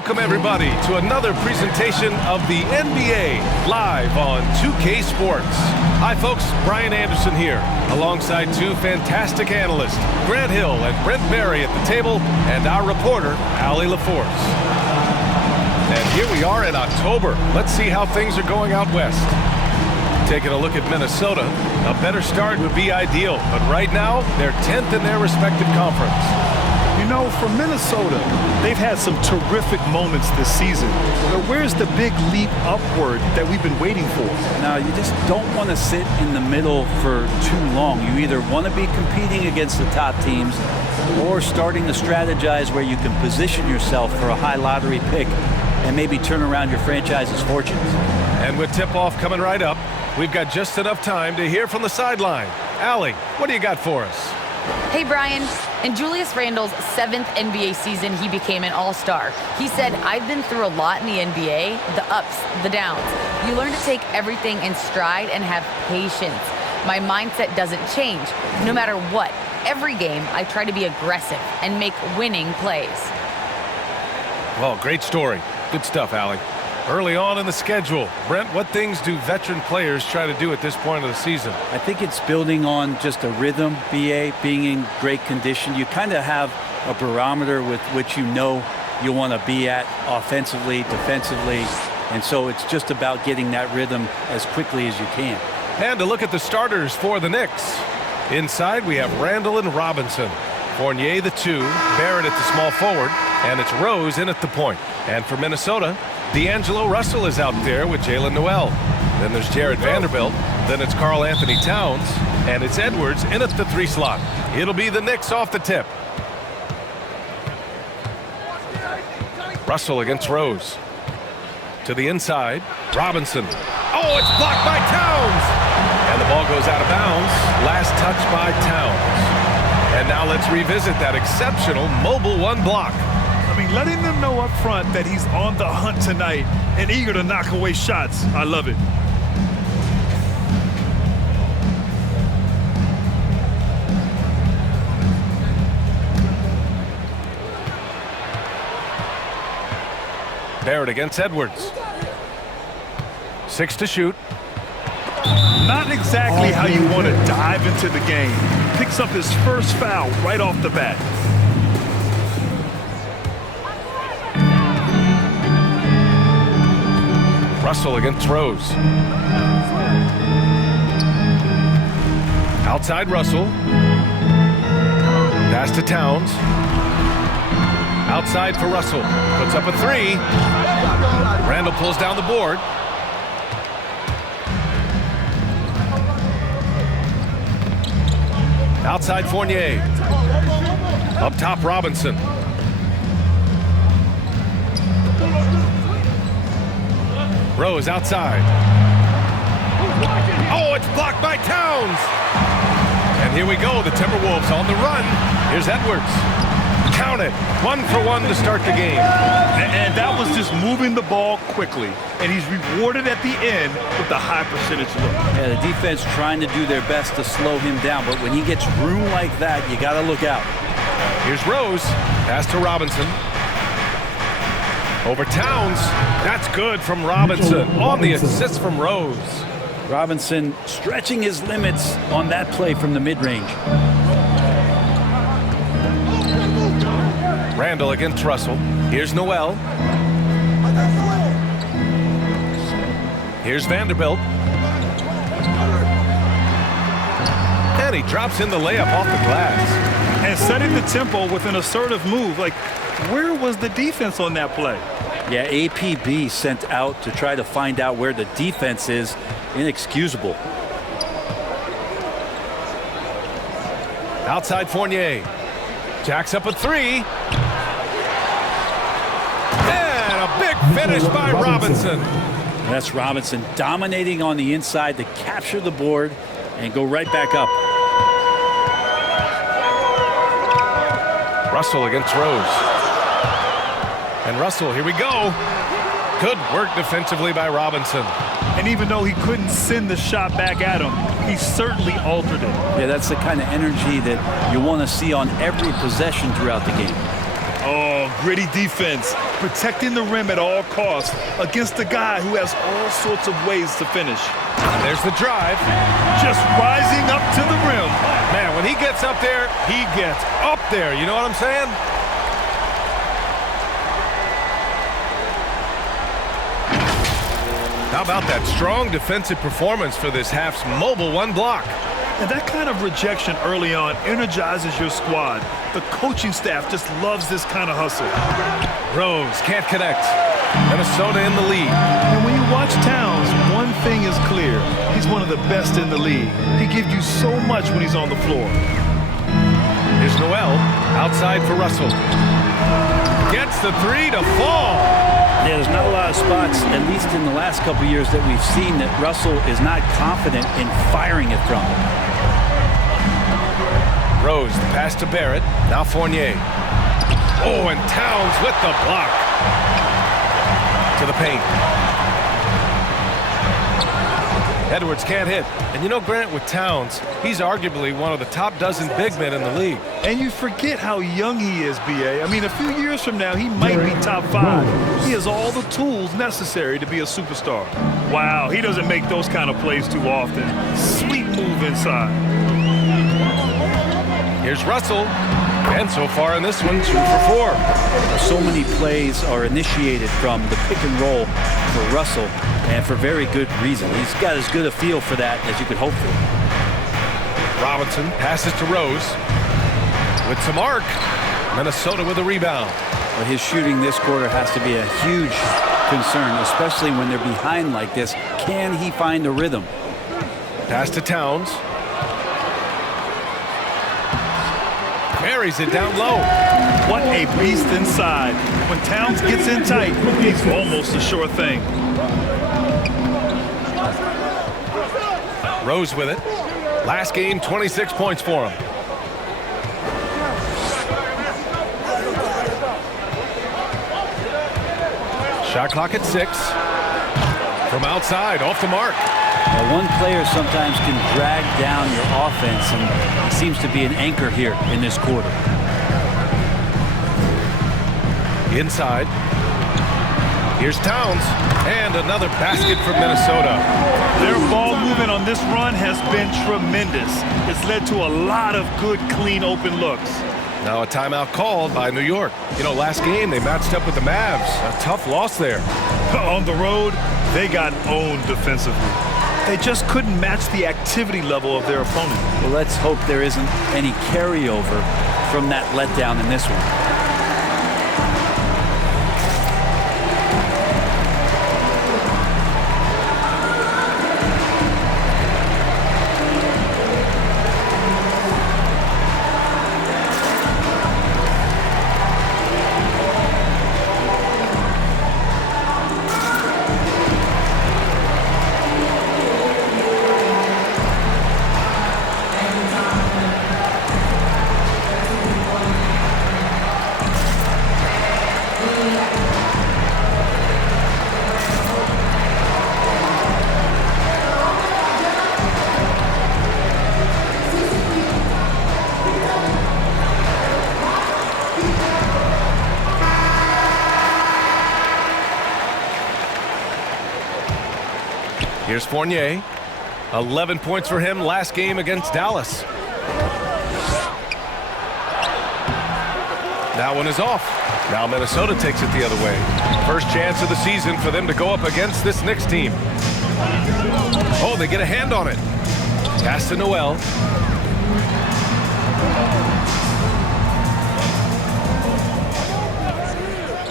Welcome, everybody, to another presentation of the NBA live on 2K Sports. Hi, folks. Brian Anderson here, alongside two fantastic analysts, Grant Hill and Brent Berry at the table, and our reporter, Allie LaForce. And here we are in October. Let's see how things are going out west. Taking a look at Minnesota, a better start would be ideal, but right now, they're 10th in their respective conference. You know, for Minnesota, they've had some terrific moments this season. But where's the big leap upward that we've been waiting for? Now, you just don't want to sit in the middle for too long. You either want to be competing against the top teams or starting to strategize where you can position yourself for a high lottery pick and maybe turn around your franchise's fortunes. And with tip-off coming right up, we've got just enough time to hear from the sideline. Allie, what do you got for us? Hey, Brian. In Julius Randle's 7th NBA season, he became an all-star. He said, "I've been through a lot in the NBA, the ups, the downs. You learn to take everything in stride and have patience. My mindset doesn't change. No matter what, every game, I try to be aggressive and make winning plays." Well, great story. Good stuff, Allie. Early on in the schedule, Brent, what things do veteran players try to do at this point of the season? I think it's building on just a rhythm, BA, being in great condition. You kind of have a barometer with which you know you want to be at offensively, defensively, and so it's just about getting that rhythm as quickly as you can. And to look at the starters for the Knicks. Inside, we have Randle and Robinson. Fournier, the 2, Barrett at the small forward, and it's Rose in at the point. And for Minnesota, D'Angelo Russell is out there with Jalen Noel. Then there's Jared Vanderbilt. Then it's Karl Anthony Towns. And it's Edwards in at the 3 slot. It'll be the Knicks off the tip. Russell against Rose. To the inside, Robinson. Oh, it's blocked by Towns! And the ball goes out of bounds. Last touch by Towns. And now let's revisit that exceptional mobile 1 block. I mean, letting them know up front that he's on the hunt tonight and eager to knock away shots. I love it. Barrett against Edwards. 6 to shoot. Not exactly how you want to dive into the game. Picks up his first foul right off the bat. Russell against Rose. Outside Russell. Pass to Towns. Outside for Russell. Puts up a 3. Randle pulls down the board. Outside Fournier. Up top Robinson. Rose outside. Oh, it's blocked by Towns. And here we go, the Timberwolves on the run. Here's Edwards. Count it. 1 for 1 to start the game. And that was just moving the ball quickly. And he's rewarded at the end with the high percentage look. Yeah, the defense trying to do their best to slow him down, but when he gets room like that, you got to look out. Here's Rose. Pass to Robinson. Over Towns. That's good from Robinson on the assist from Rose. Robinson stretching his limits on that play from the mid-range. Randle against Russell. Here's Noel. Here's Vanderbilt. And he drops in the layup off the glass. And setting the tempo with an assertive move. Like, where was the defense on that play? Yeah, APB sent out to try to find out where the defense is. Inexcusable. Outside Fournier. Jacks up a 3. And a big finish by Robinson. That's Robinson dominating on the inside to capture the board and go right back up. Russell against Rose. And Russell, here we go. Good work defensively by Robinson. And even though he couldn't send the shot back at him, he certainly altered it. Yeah, that's the kind of energy that you want to see on every possession throughout the game. Oh, gritty defense, protecting the rim at all costs against a guy who has all sorts of ways to finish. There's the drive. Just rising up to the rim. Man, when he gets up there, he gets up there. You know what I'm saying? How about that strong defensive performance for this half's mobile one block? And that kind of rejection early on energizes your squad. The coaching staff just loves this kind of hustle. Rose can't connect. Minnesota in the lead. And when you watch Towns, one thing is clear. He's one of the best in the league. He gives you so much when he's on the floor. Here's Noel, outside for Russell. Gets the three to fall. Yeah, there's not a lot of spots, at least in the last couple years, that we've seen that Russell is not confident in firing it from. Rose, the pass to Barrett. Now Fournier. Oh, and Towns with the block. To the paint. Edwards can't hit. And you know, Grant, with Towns, he's arguably one of the top dozen big men in the league. And you forget how young he is, B.A. I mean, a few years from now, he might be top 5. He has all the tools necessary to be a superstar. Wow, he doesn't make those kind of plays too often. Sweet move inside. Here's Russell. And so far in this one, 2 for 4. So many plays are initiated from the pick and roll for Russell, and for very good reason. He's got as good a feel for that as you could hope for. Robinson passes to Rose. With some arc. Minnesota with a rebound. But his shooting this quarter has to be a huge concern, especially when they're behind like this. Can he find a rhythm? Pass to Towns. Carries it down low. What a beast inside. When Towns gets in tight, he's almost a sure thing. Rose with it. Last game, 26 points for him. Shot clock at 6. From outside, off the mark. Now, one player sometimes can drag down your offense, and he seems to be an anchor here in this quarter. Inside. Here's Towns. And another basket for Minnesota. Their ball movement on this run has been tremendous. It's led to a lot of good, clean, open looks. Now a timeout called by New York. You know, last game they matched up with the Mavs. A tough loss there. On the road, they got owned defensively. They just couldn't match the activity level of their opponent. Well, let's hope there isn't any carryover from that letdown in this one. Here's Fournier. 11 points for him last game against Dallas. That one is off. Now Minnesota takes it the other way. First chance of the season for them to go up against this Knicks team. Oh, they get a hand on it. Pass to Noel.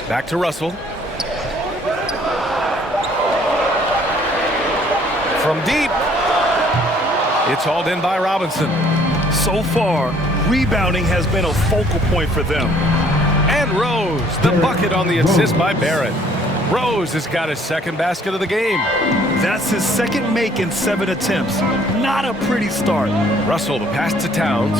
Back to Russell. From deep. It's hauled in by Robinson. So far, rebounding has been a focal point for them. And Rose, the bucket on the assist by Barrett. Rose has got his second basket of the game. That's his second make in 7 attempts. Not a pretty start. Russell, the pass to Towns.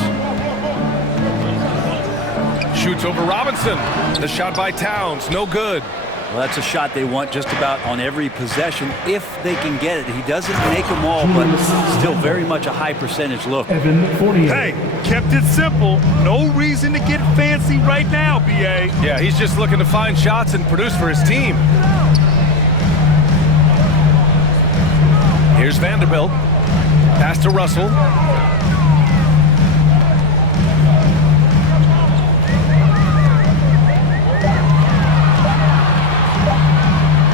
Shoots over Robinson. The shot by Towns, no good. Well, that's a shot they want just about on every possession if they can get it. He doesn't make them all, but still very much a high percentage look. Hey, kept it simple. No reason to get fancy right now, BA. Yeah, he's just looking to find shots and produce for his team. Here's Vanderbilt. Pass to Russell.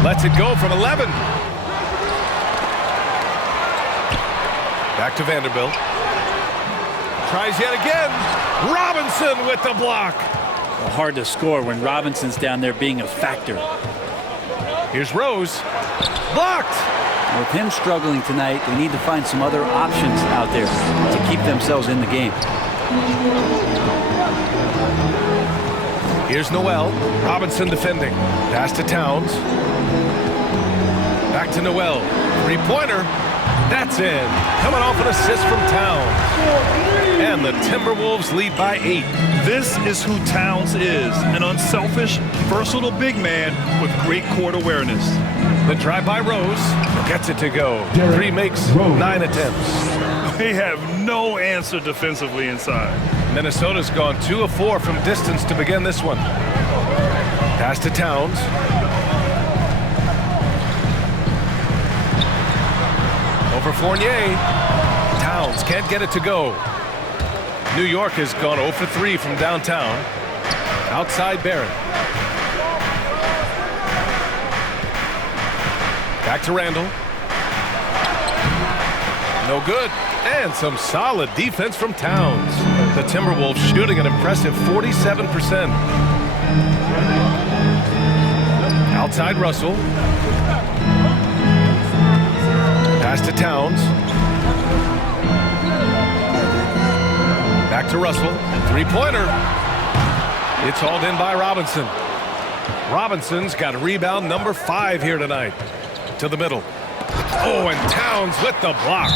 Lets it go from 11. Back to Vanderbilt. Tries yet again. Robinson with the block. Well, hard to score when Robinson's down there being a factor. Here's Rose. Blocked. With him struggling tonight, they need to find some other options out there to keep themselves in the game. Here's Noel. Robinson defending. Pass to Towns. Back to Noel. Three-pointer. That's in. Coming off an assist from Towns. And the Timberwolves lead by 8. This is who Towns is. An unselfish, versatile big man with great court awareness. The drive by Rose. Gets it to go. 3 makes 9 attempts. They have no answer defensively inside. Minnesota's gone 2 of 4 from distance to begin this one. Pass to Towns. Over Fournier. Towns can't get it to go. New York has gone 0 for 3 from downtown. Outside Barrett. Back to Randall. No good. And some solid defense from Towns. The Timberwolves shooting an impressive 47%. Outside Russell. Pass to Towns. Back to Russell. Three-pointer. It's hauled in by Robinson. Robinson's got rebound number 5 here tonight. To the middle. Oh, and Towns with the block.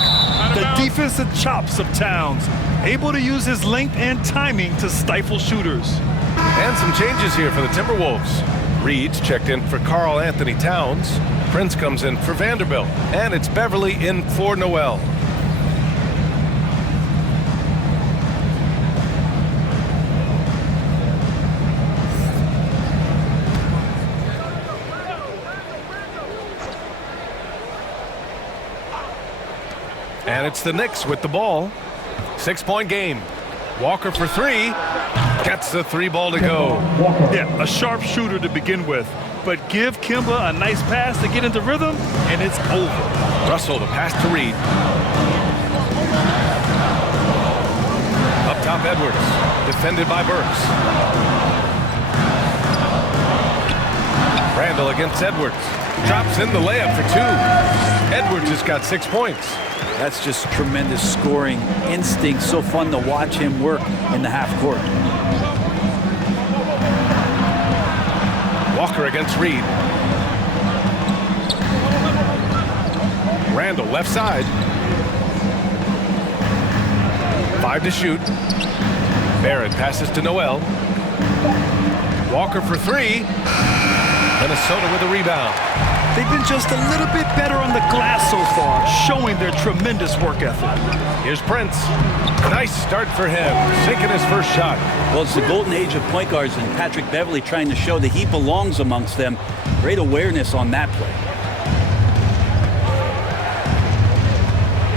The defensive chops of Towns, able to use his length and timing to stifle shooters. And some changes here for the Timberwolves. Reed's checked in for Karl Anthony Towns. Prince comes in for Vanderbilt. And it's Beverly in for Noel. And it's the Knicks with the ball. 6-point game. Walker for 3. Gets the 3 ball to go. Yeah, a sharp shooter to begin with. But give Kemba a nice pass to get into rhythm, and it's over. Russell, the pass to Reed. Up top, Edwards. Defended by Burks. Randall against Edwards. Drops in the layup for 2. Edwards has got 6 points. That's just tremendous scoring instinct. So fun to watch him work in the half court. Walker against Reed. Randall left side. 5 to shoot. Barrett passes to Noel. Walker for 3. Minnesota with a rebound. They've been just a little bit better on the glass so far, showing their tremendous work ethic. Here's Prince. Nice start for him, sinking his first shot. Well, it's the golden age of point guards, and Patrick Beverly trying to show that he belongs amongst them. Great awareness on that play.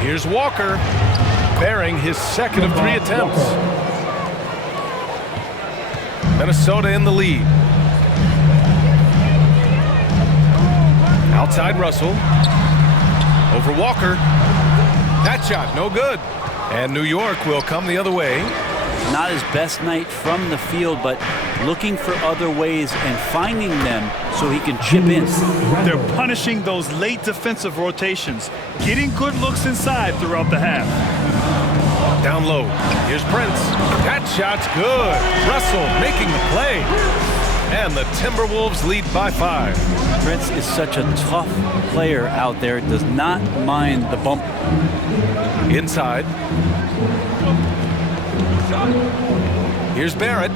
Here's Walker, bearing his second of 3 attempts. Minnesota in the lead. Outside Russell. Over Walker. That shot, no good. And New York will come the other way. Not his best night from the field, but looking for other ways and finding them so he can chip in. They're punishing those late defensive rotations, getting good looks inside throughout the half. Down low. Here's Prince. That shot's good. Russell making the play. And the Timberwolves lead by 5. Prince is such a tough player out there. Does not mind the bump. Inside. Here's Barrett.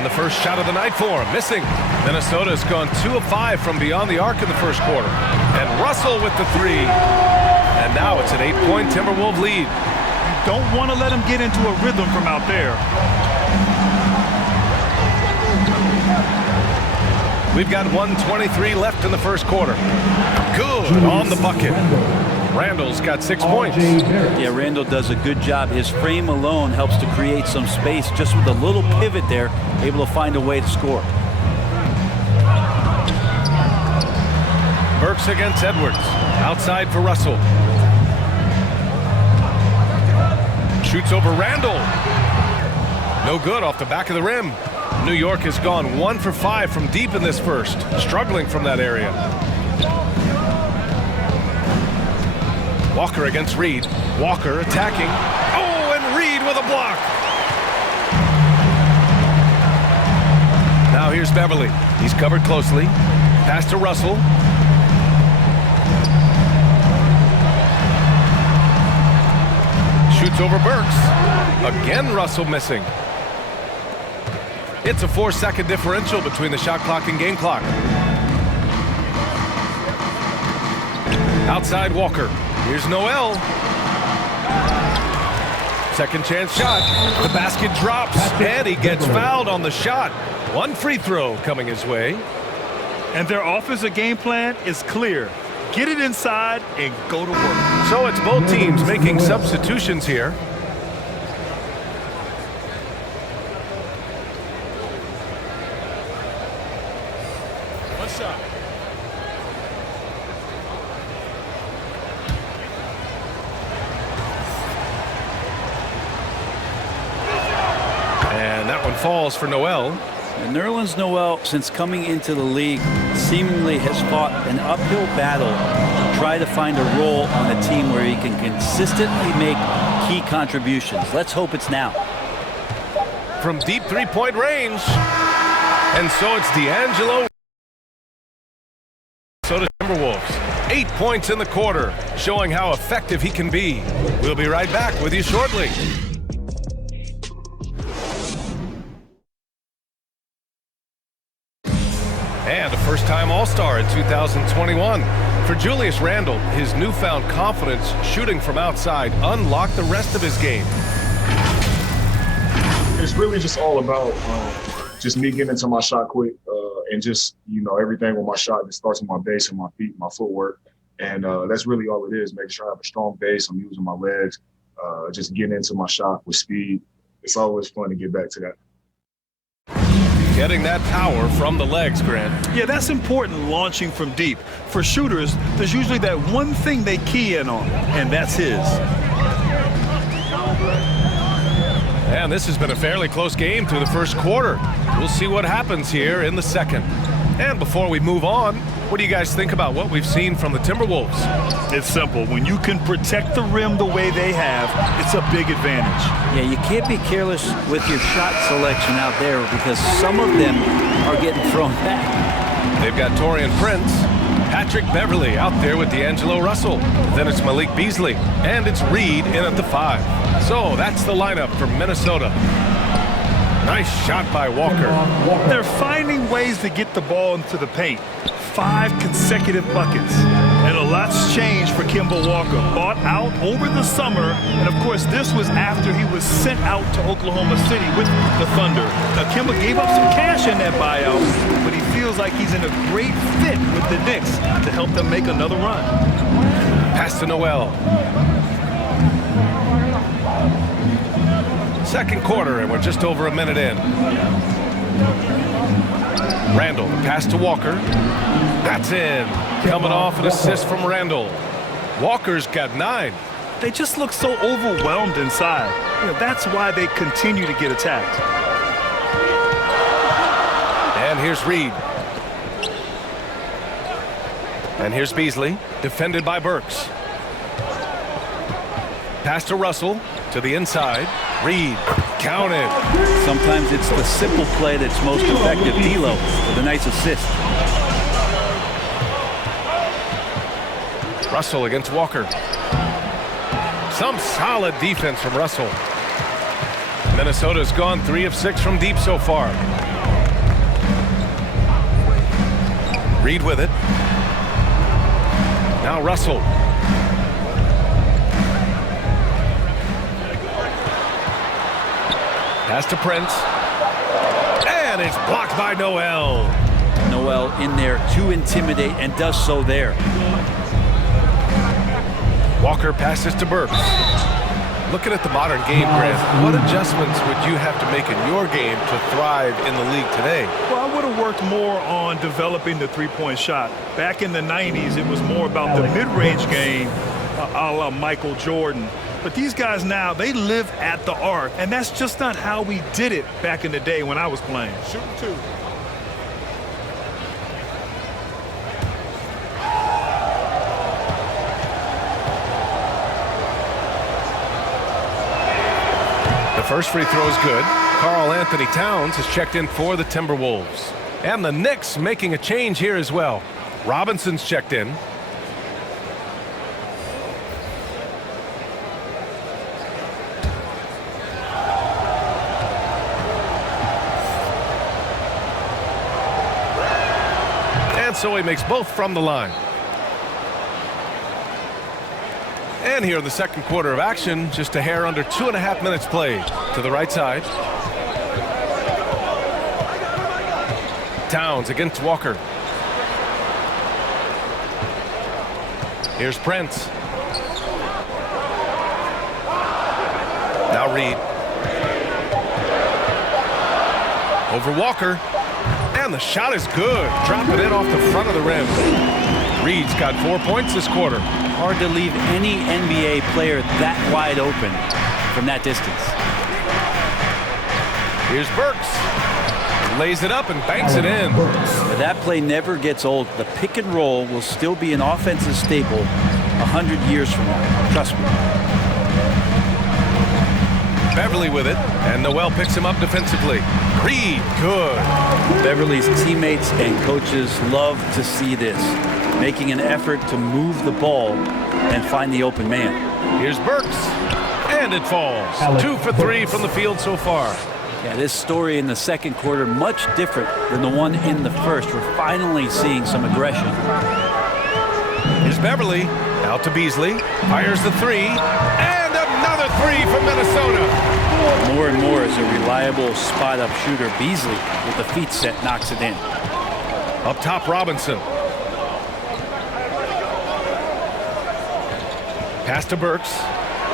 And the first shot of the night for him, missing. Minnesota's gone 2 of 5 from beyond the arc in the first quarter. And Russell with the 3. And now it's an 8-point Timberwolves lead. You don't want to let him get into a rhythm from out there. We've got 1:23 left in the first quarter. Good on the bucket. Randall's got 6 points. Yeah, Randall does a good job. His frame alone helps to create some space. Just with a little pivot there, able to find a way to score. Burks against Edwards. Outside for Russell. Shoots over Randall. No good off the back of the rim. New York has gone 1 for 5 from deep in this first, struggling from that area. Walker against Reed. Walker attacking. Oh, and Reed with a block. Now here's Beverly. He's covered closely. Pass to Russell. Shoots over Burks. Again, Russell missing. It's a 4-second differential between the shot clock and game clock. Outside Walker. Here's Noel. Second chance shot. The basket drops, and he gets fouled on the shot. 1 free throw coming his way. And their offensive game plan is clear. Get it inside and go to work. So it's both teams making substitutions here. And that one falls for Noel. And Nerlens Noel, since coming into the league, seemingly has fought an uphill battle to try to find a role on a team where he can consistently make key contributions. Let's hope it's now. From deep three-point range. And so it's D'Angelo. So the Timberwolves. 8 points in the quarter, showing how effective he can be. We'll be right back with you shortly. And a first-time All-Star in 2021. For Julius Randle, his newfound confidence shooting from outside unlocked the rest of his game. It's really just all about just me getting into my shot quick and just, everything with my shot. It starts with my base and my feet, my footwork. And that's really all it is, making sure I have a strong base. I'm using my legs, just getting into my shot with speed. It's always fun to get back to that. Getting that power from the legs, Grant. Yeah, that's important launching from deep. For shooters, there's usually that one thing they key in on, and that's his. And this has been a fairly close game through the first quarter. We'll see what happens here in the second. And before we move on, what do you guys think about what we've seen from the Timberwolves? It's simple. When you can protect the rim the way they have, it's a big advantage. Yeah, you can't be careless with your shot selection out there because some of them are getting thrown back. They've got Taurean Prince, Patrick Beverly out there with D'Angelo Russell. Then it's Malik Beasley, and it's Reed in at the 5. So that's the lineup for Minnesota. Nice shot by Walker. They're finding ways to get the ball into the paint. 5 consecutive buckets. And a lot's changed for Kemba Walker. Bought out over the summer. And, of course, this was after he was sent out to Oklahoma City with the Thunder. Now, Kemba gave up some cash in that buyout, but he feels like he's in a great fit with the Knicks to help them make another run. Pass to Noel. Second quarter, and we're just over a minute in. Randall, pass to Walker. That's in. Coming off an assist from Randall. Walker's got 9. They just look so overwhelmed inside. That's why they continue to get attacked. And here's Reed. And here's Beasley, defended by Burks. Pass to Russell, to the inside. Reed, counted. Sometimes it's the simple play that's most effective. D'Lo with a nice assist. Russell against Walker. Some solid defense from Russell. Minnesota's gone 3 of 6 from deep so far. Reed with it. Now Russell. Pass to Prince. And it's blocked by Noel. Noel in there to intimidate and does so there. Walker passes to Burks. Looking at the modern game, Grant, what adjustments would you have to make in your game to thrive in the league today? Well, I would have worked more on developing the three-point shot. Back in the 90s, it was more about the mid-range game, a la Michael Jordan. But these guys now, they live at the arc, and that's just not how we did it back in the day when I was playing. Shooting two. The first free throw is good. Karl Anthony Towns has checked in for the Timberwolves. And the Knicks making a change here as well. Robinson's checked in. And so he makes both from the line. And here in the second quarter of action, just a hair under 2.5 minutes played. To the right side. Towns against Walker. Here's Prince. Now Reed. Over Walker. And the shot is good. Dropping in off the front of the rim. Reed's got 4 points this quarter. Hard to leave any NBA player that wide open from that distance. Here's Burks. Lays it up and banks it in. But that play never gets old. The pick and roll will still be an offensive staple 100 years from now. Trust me. Beverly with it, and Noel picks him up defensively. Reed, good. Beverly's teammates and coaches love to see this. Making an effort to move the ball and find the open man. Here's Burks, and it falls. 2 for 3 from the field so far. Yeah, this story in the second quarter much different than the one in the first. We're finally seeing some aggression. Here's Beverly, out to Beasley, fires the three, and another three from Minnesota. More and more as a reliable spot-up shooter, Beasley with the feet set knocks it in. Up top, Robinson. Pass to Burks.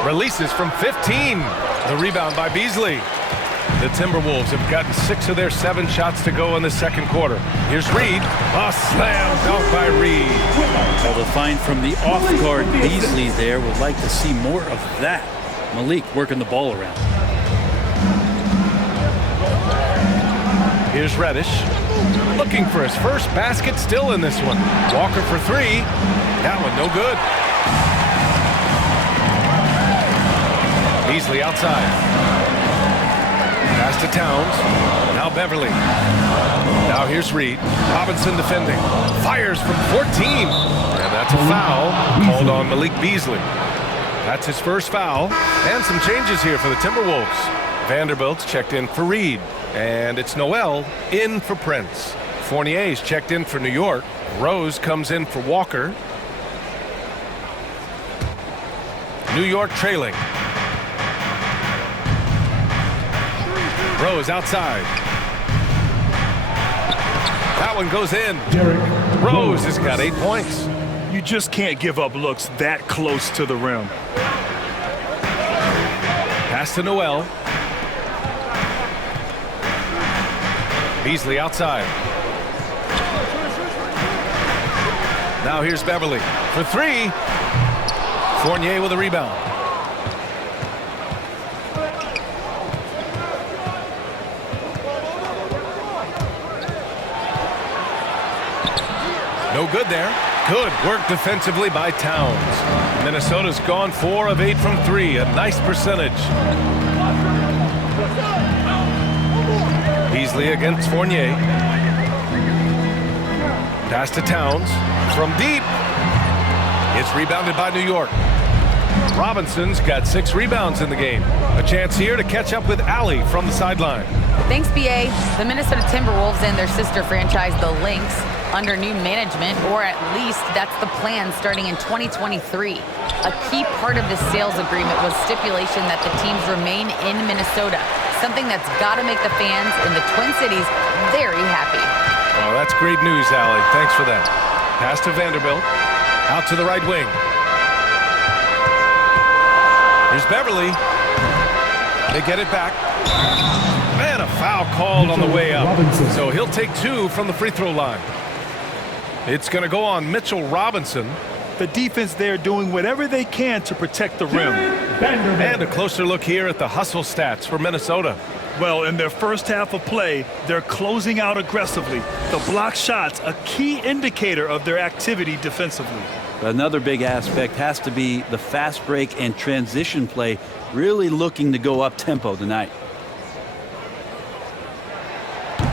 Releases from 15. The rebound by Beasley. The Timberwolves have gotten 6 of their 7 shots to go in the second quarter. Here's Reed. A slam dunk by Reed. Well, the find from the off-guard Beasley there. Would like to see more of that. Malik working the ball around. Here's Reddish. Looking for his first basket, still in this one. Walker for 3. That one no good. Beasley outside. Pass to Towns. Now Beverly. Now here's Reed. Robinson defending. Fires from 14. And that's a foul called on Malik Beasley. That's his first foul. And some changes here for the Timberwolves. Vanderbilt's checked in for Reed. And it's Noel in for Prince. Fournier's checked in for New York. Rose comes in for Walker. New York trailing. Rose outside. That one goes in. Rose has got 8 points. You just can't give up looks that close to the rim. Pass to Noel. Beasley outside. Now here's Beverly for 3. Fournier with a rebound. No good there. Good work defensively by Towns. Minnesota's gone 4 of 8 from 3. A nice percentage. Beasley against Fournier. Pass to Towns. From deep. It's rebounded by New York. Robinson's got 6 rebounds in the game. A chance here to catch up with Allie from the sideline. Thanks, BA. The Minnesota Timberwolves and their sister franchise, the Lynx, under new management, or at least that's the plan starting in 2023. A key part of this sales agreement was stipulation that the teams remain in Minnesota, something that's got to make the fans in the Twin Cities very happy. Oh, that's great news, Allie. Thanks for that. Pass to Vanderbilt. Out to the right wing. Here's Beverly. They get it back. Man, a foul called on the way up. So he'll take 2 from the free throw line. It's going to go on Mitchell Robinson. The defense there doing whatever they can to protect the rim. And a closer look here at the hustle stats for Minnesota. Well, in their first half of play, they're closing out aggressively. The block shots, a key indicator of their activity defensively. Another big aspect has to be the fast break and transition play, really looking to go up tempo tonight.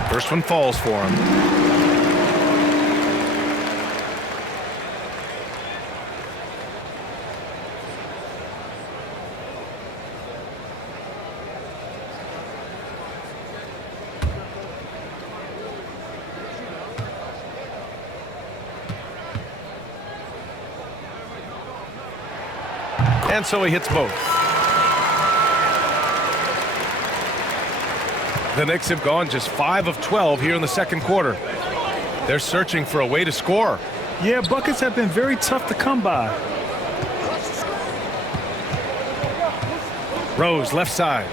First one falls for him. And so he hits both. The Knicks have gone just 5 of 12 here in the second quarter. They're searching for a way to score. Yeah, buckets have been very tough to come by. Rose, left side.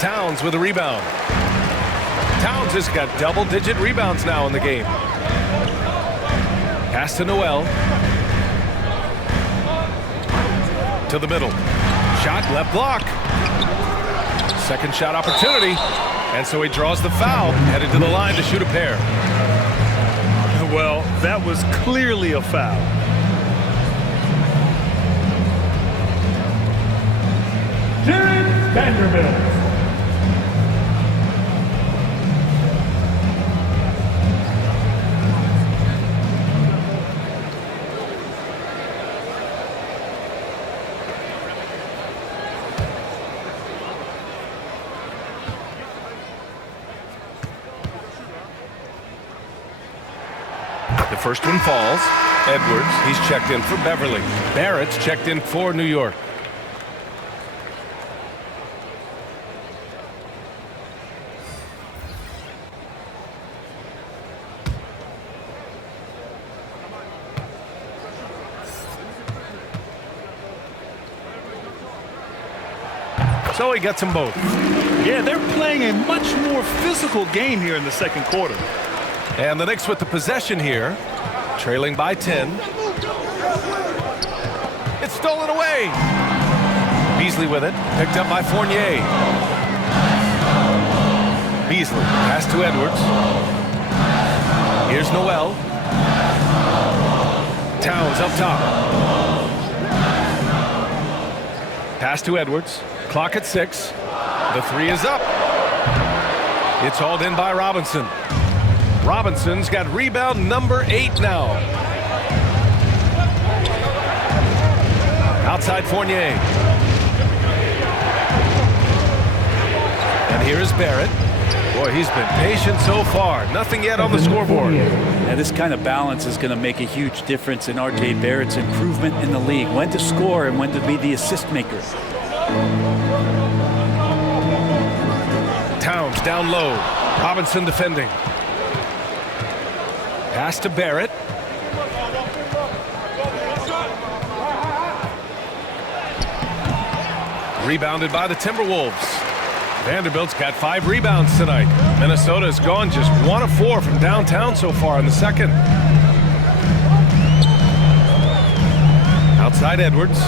Towns with a rebound. Towns has got double-digit rebounds now in the game. Pass to Noel. To the middle. Shot, left block. Second shot opportunity. And so he draws the foul, headed to the line to shoot a pair. Well, that was clearly a foul. Vanderbilt. The first one falls. Edwards, he's checked in for Beverly. Barrett's checked in for New York. So he gets them both. Yeah, they're playing a much more physical game here in the second quarter. And the Knicks with the possession here, trailing by 10. It's stolen away. Beasley with it, picked up by Fournier. Beasley, pass to Edwards. Here's Noel. Towns up top. Pass to Edwards. Clock at 6. The 3 is up. It's hauled in by Robinson. Robinson's got rebound number 8 now. Outside Fournier. And here is Barrett. Boy, he's been patient so far. Nothing yet on the scoreboard. Yeah, this kind of balance is going to make a huge difference in R.J. Barrett's improvement in the league. When to score and when to be the assist maker. Towns down low. Robinson defending. Pass to Barrett. Rebounded by the Timberwolves. Vanderbilt's got 5 rebounds tonight. Minnesota's gone just 1 of 4 from downtown so far in the second. Outside Edwards.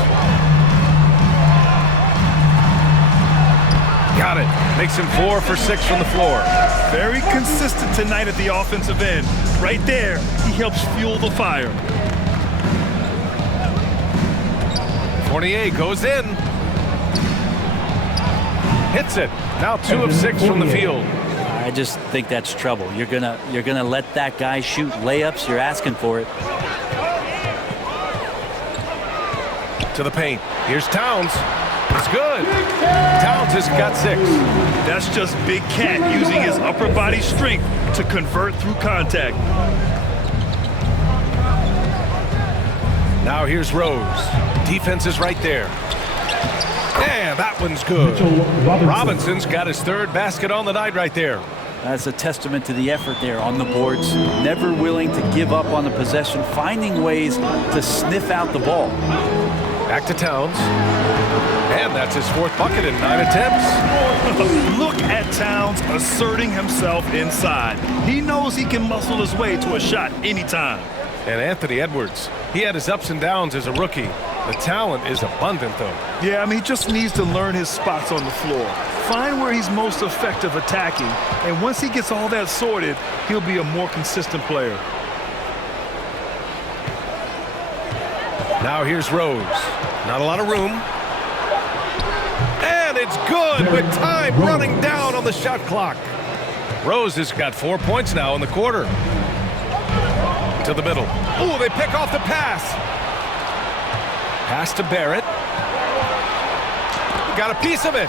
Got it. Makes him 4 for 6 from the floor. Very consistent tonight at the offensive end. Right there, he helps fuel the fire. Fournier goes in. Hits it. Now 2 of 6 from the field. I just think that's trouble. You're gonna let that guy shoot layups. You're asking for it. To the paint. Here's Towns. It's good. Towns has got 6. That's just Big Cat using his upper body strength to convert through contact. Now here's Rose. Defense is right there. And that one's good. Robinson's got his 3rd basket on the night right there. That's a testament to the effort there on the boards. Never willing to give up on the possession, finding ways to sniff out the ball. Back to Towns. And that's his 4th bucket in 9 attempts. Look at Towns asserting himself inside. He knows he can muscle his way to a shot anytime. And Anthony Edwards, he had his ups and downs as a rookie. The talent is abundant, though. Yeah, I mean, he just needs to learn his spots on the floor. Find where he's most effective attacking. And once he gets all that sorted, he'll be a more consistent player. Now here's Rose. Not a lot of room. And it's good with time running down on the shot clock. Rose has got 4 points now in the quarter. To the middle. Oh, they pick off the pass. Pass to Barrett. Got a piece of it.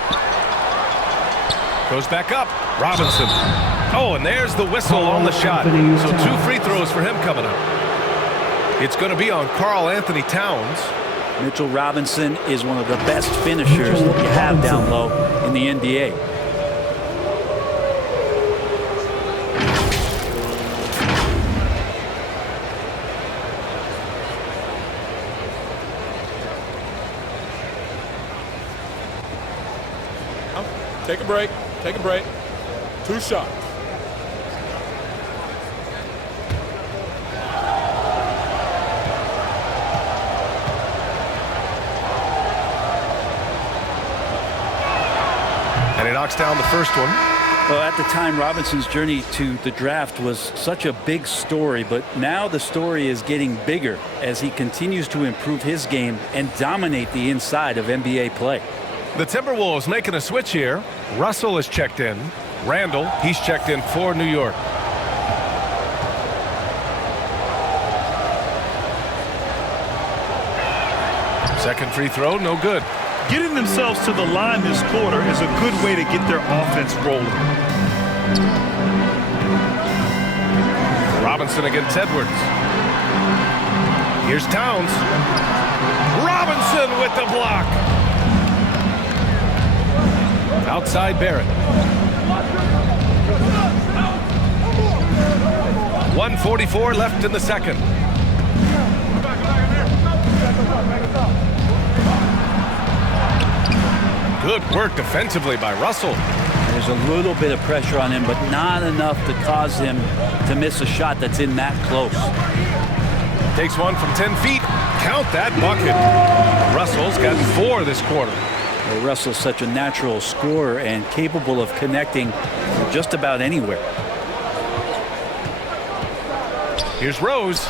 Goes back up. Robinson. Oh, and there's the whistle on the shot. So 2 free throws for him coming up. It's going to be on Karl Anthony Towns. Mitchell Robinson is one of the best finishers that you have down low in the NBA. Take a break. Take a break. 2 shots. And he knocks down the first one. Well, at the time, Robinson's journey to the draft was such a big story, but now the story is getting bigger as he continues to improve his game and dominate the inside of NBA play. The Timberwolves making a switch here. Russell is checked in. Randall, he's checked in for New York. Second free throw, no good. Getting themselves to the line this quarter is a good way to get their offense rolling. Robinson against Edwards. Here's Towns. Robinson with the block. Outside Barrett. 1:44 left in the second. Good work defensively by Russell. There's a little bit of pressure on him, but not enough to cause him to miss a shot that's in that close. Takes one from 10 feet. Count that bucket. Russell's gotten 4 this quarter. Well, Russell's such a natural scorer and capable of connecting just about anywhere. Here's Rose.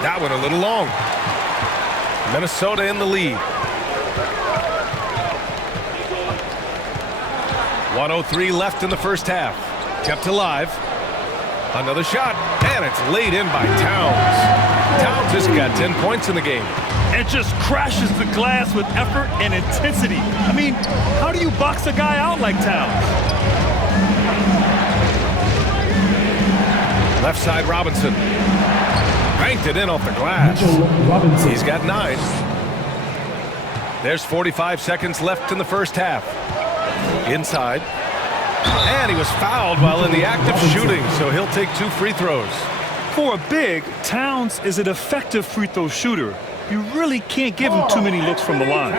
That one a little long. Minnesota in the lead. 1:03 left in the first half. Kept alive. Another shot, and it's laid in by Towns. Towns has got 10 points in the game. And just crashes the glass with effort and intensity. I mean, how do you box a guy out like Towns? Left side Robinson. Banked it in off the glass. He's got 9. There's 45 seconds left in the first half. Inside. And he was fouled while in the act of shooting, so he'll take 2 free throws. For a big, Towns is an effective free throw shooter. You really can't give him too many looks from the line.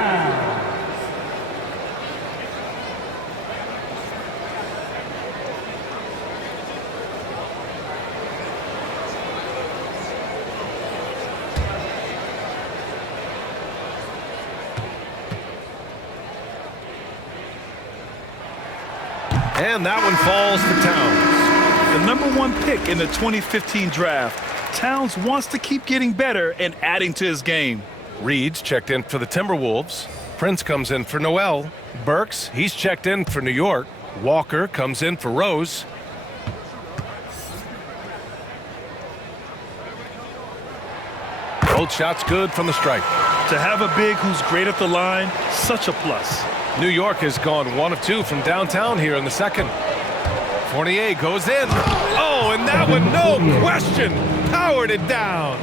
And that one falls to Towns. The number 1 pick in the 2015 draft. Towns wants to keep getting better and adding to his game. Reed's checked in for the Timberwolves. Prince comes in for Noel. Burks, he's checked in for New York. Walker comes in for Rose. Both shots good from the stripe. To have a big who's great at the line, such a plus. New York has gone 1 of 2 from downtown here in the second. Fournier goes in. Oh, and that one, no question, powered it down.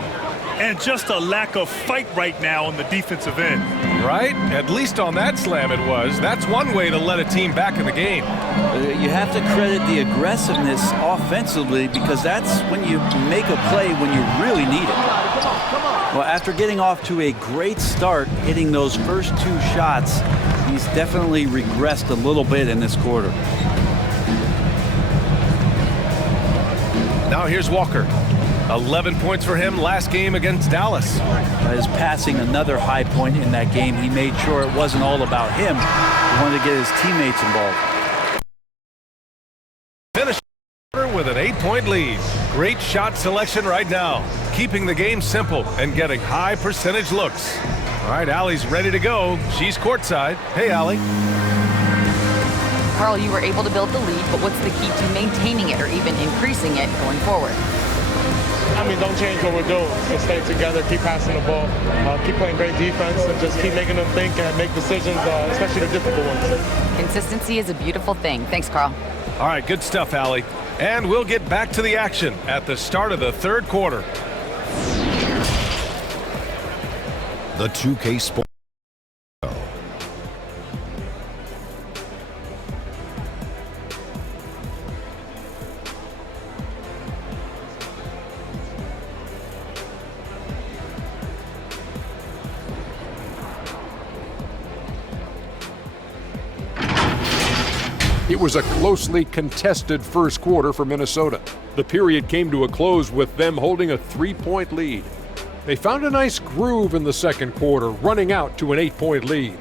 And just a lack of fight right now on the defensive end. Right? At least on that slam it was. That's one way to let a team back in the game. You have to credit the aggressiveness offensively because that's when you make a play when you really need it. Well, after getting off to a great start, hitting those first 2 shots, he's definitely regressed a little bit in this quarter. Now here's Walker. 11 points for him last game against Dallas. His passing another high point in that game. He made sure it wasn't all about him. He wanted to get his teammates involved. Finish with an 8-point lead. Great shot selection right now. Keeping the game simple and getting high percentage looks. All right, Allie's ready to go. She's courtside. Hey, Allie. Carl, you were able to build the lead, but what's the key to maintaining it or even increasing it going forward? I mean, don't change what we're doing. Just stay together, keep passing the ball, keep playing great defense, and just keep making them think and make decisions, especially the difficult ones. Consistency is a beautiful thing. Thanks, Carl. All right, good stuff, Allie. And we'll get back to the action at the start of the third quarter. The 2K Sports. It was a closely contested first quarter for Minnesota. The period came to a close with them holding a 3-point lead. They found a nice groove in the second quarter, running out to an 8-point lead.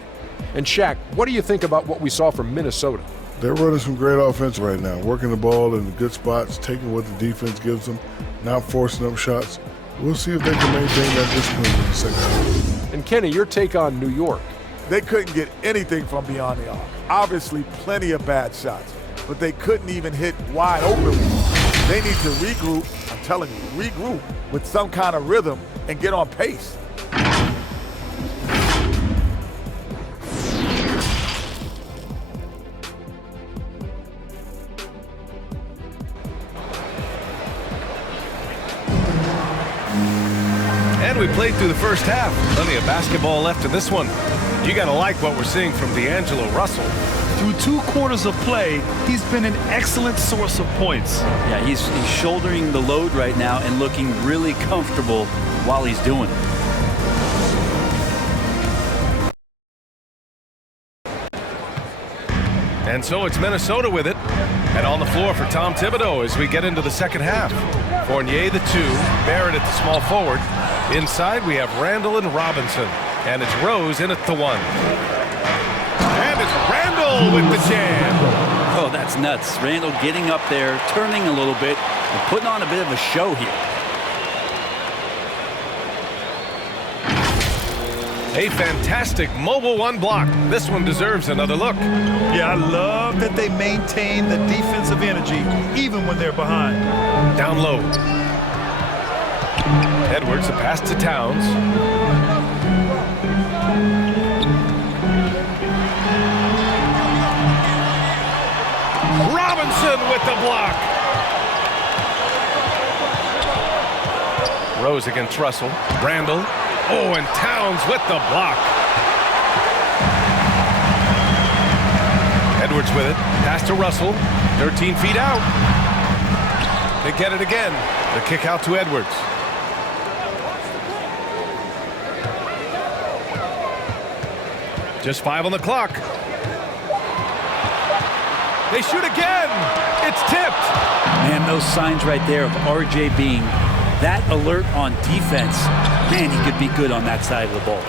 And Shaq, what do you think about what we saw from Minnesota? They're running some great offense right now, working the ball in the good spots, taking what the defense gives them, not forcing up shots. We'll see if they can maintain that discipline in the second half. And Kenny, your take on New York. They couldn't get anything from beyond the arc. Obviously, plenty of bad shots, but they couldn't even hit wide open ones. They need to regroup, I'm telling you, regroup with some kind of rhythm and get on pace. And we played through the first half. Plenty of basketball left in this one. You got to like what we're seeing from D'Angelo Russell. Through 2 quarters of play, he's been an excellent source of points. Yeah, he's shouldering the load right now and looking really comfortable while he's doing it. And so it's Minnesota with it. And on the floor for Tom Thibodeau as we get into the second half. Fournier the 2, Barrett at the small forward. Inside we have Randall and Robinson. And it's Rose in at the 1. And it's Randall with the jam. Oh, that's nuts. Randall getting up there, turning a little bit, and putting on a bit of a show here. A fantastic mobile 1 block. This one deserves another look. Yeah, I love that they maintain the defensive energy even when they're behind. Down low. Edwards, a pass to Towns. Robinson with the block. Rose against Russell. Randall. Oh, and Towns with the block. Edwards with it. Pass to Russell. 13 feet out. They get it again. The kick out to Edwards. Just 5 on the clock. They shoot again. It's tipped. Man, those signs right there of RJ being that alert on defense. Man, he could be good on that side of the ball.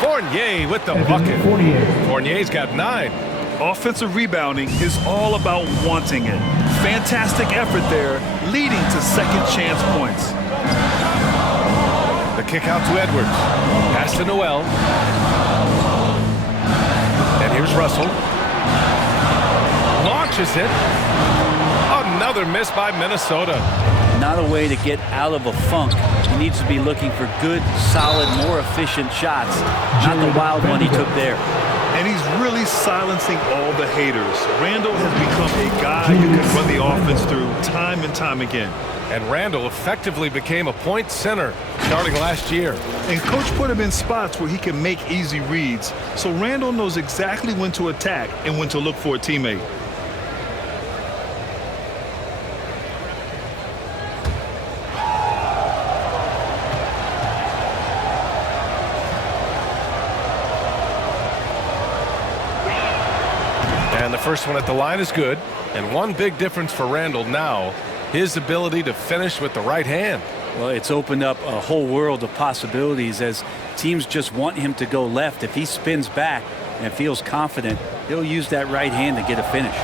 Fournier with the bucket. Fournier's got 9. Offensive rebounding is all about wanting it. Fantastic effort there, leading to second chance points. The kick out to Edwards. Pass to Noel. And here's Russell. Launches it. Another miss by Minnesota. not a way to get out of a funk. He needs to be looking for good, solid, more efficient shots, not the wild one he took there. And he's really silencing all the haters. Randall has become a guy you can run the offense through time and time again. And Randall effectively became a point center starting last year. And coach put him in spots where he can make easy reads. So Randall knows exactly when to attack and when to look for a teammate. And the first one at the line is good. And one big difference for Randall now, his ability to finish with the right hand. Well, it's opened up a whole world of possibilities as teams just want him to go left. If he spins back and feels confident, he'll use that right hand to get a finish.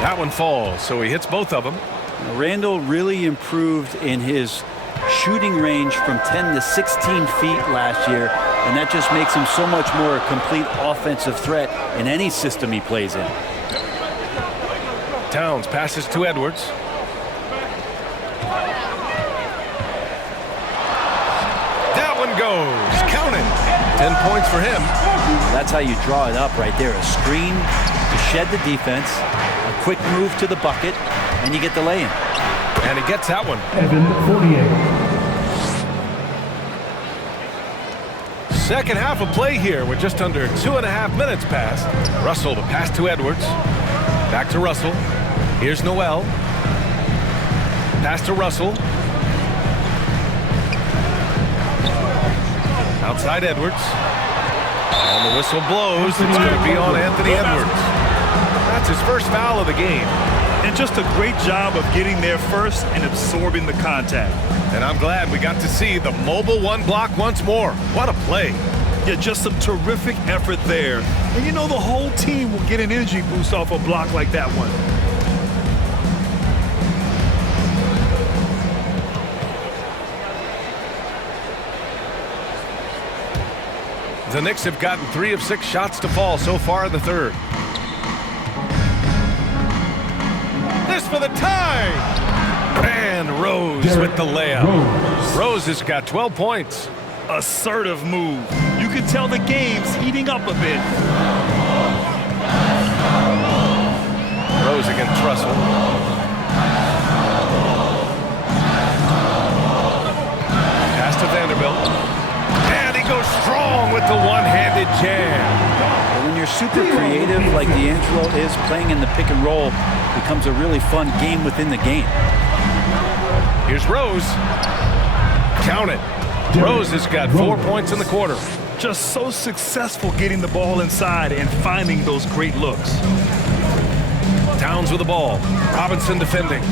That one falls, so he hits both of them. Now, Randall really improved in his shooting range from 10 to 16 feet last year, and that just makes him so much more a complete offensive threat in any system he plays in. Towns passes to Edwards. That one goes. Count it. 10 points for him. That's how you draw it up right there. A screen to shed the defense, a quick move to the bucket, and you get the lay-in. And he gets that one. Evan, 48. Second half of play here with just under 2.5 minutes passed. Russell to pass to Edwards. Back to Russell. Here's Noel. Pass to Russell. Outside Edwards. And the whistle blows. It's going to be on Anthony Edwards. That's his first foul of the game. And just a great job of getting there first and absorbing the contact. And I'm glad we got to see the mobile one block once more. What a play. Yeah, just some terrific effort there. And you know the whole team will get an energy boost off a block like that one. The Knicks have gotten 3 of 6 shots to fall so far in the third. This for the tie! And Rose with the layup. Rose has got 12 points. Assertive move. You can tell the game's heating up a bit. Rose against Russell. Pass to Vanderbilt. And he goes strong with the one-handed jam. When you're super creative like D'Angelo is, playing in the pick and roll becomes a really fun game within the game. Here's Rose. Count it. Rose has got 4 points in the quarter. Just so successful getting the ball inside and finding those great looks. Towns with the ball. Robinson defending.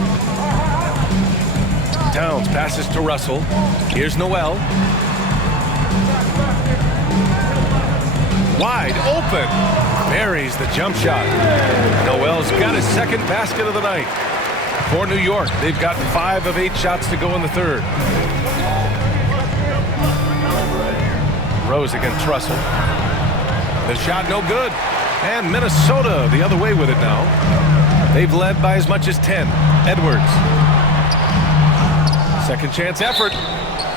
Towns passes to Russell. Here's Noel. Wide open. Buries the jump shot. Noel's got his second basket of the night. For New York, they've got 5 of 8 shots to go in the third. Rose against Russell. The shot no good. And Minnesota the other way with it now. They've led by as much as 10. Edwards. Second chance effort.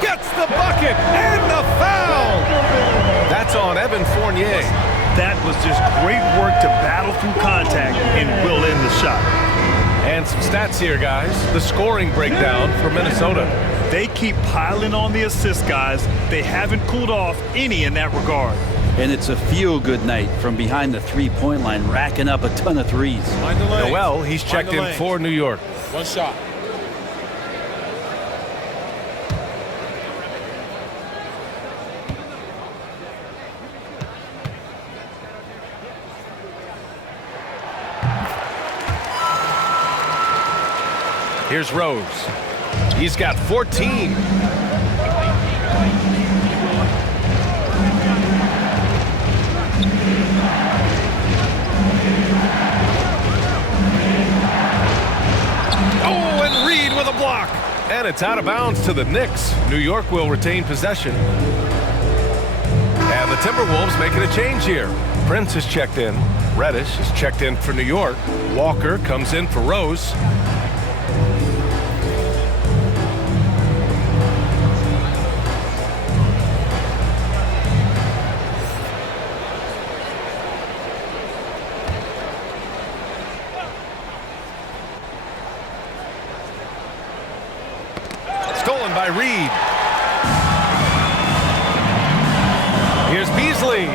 Gets the bucket and the foul. That's on Evan Fournier. That was just great work to battle through contact and will end the shot. And some stats here, guys. The scoring breakdown for Minnesota. They keep piling on the assist, guys. They haven't cooled off any in that regard. And it's a feel-good night from behind the three-point line, racking up a ton of threes. Noel, he's checked in for New York. One shot. Here's Rose. He's got 14. Oh, and Reed with a block. And it's out of bounds to the Knicks. New York will retain possession. And the Timberwolves making a change here. Prince is checked in. Reddish is checked in for New York. Walker comes in for Rose. Stolen by Reed. Here's Beasley.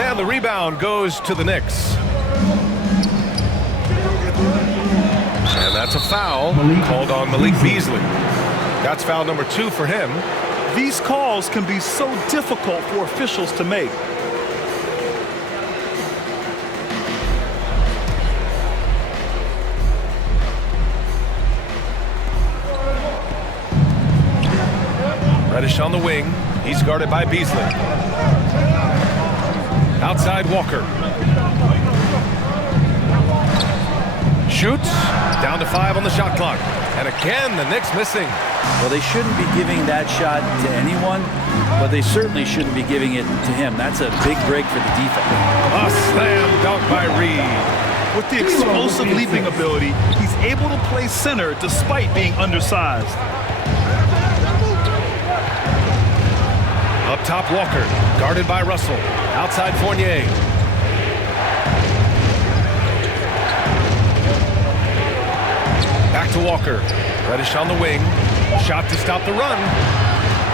And the rebound goes to the Knicks. And that's a foul called on Malik Beasley. That's foul number 2 for him. These calls can be so difficult for officials to make. Reddish on the wing. He's guarded by Beasley. Outside Walker. Shoots. Down to 5 on the shot clock. And again, the Knicks missing. Well, they shouldn't be giving that shot to anyone, but they certainly shouldn't be giving it to him. That's a big break for the defense. A slam dunk by Reed. With the explosive leaping ability, he's able to play center despite being undersized. Up top, Walker, guarded by Russell. Outside Fournier. Back to Walker. Reddish on the wing. Shot to stop the run.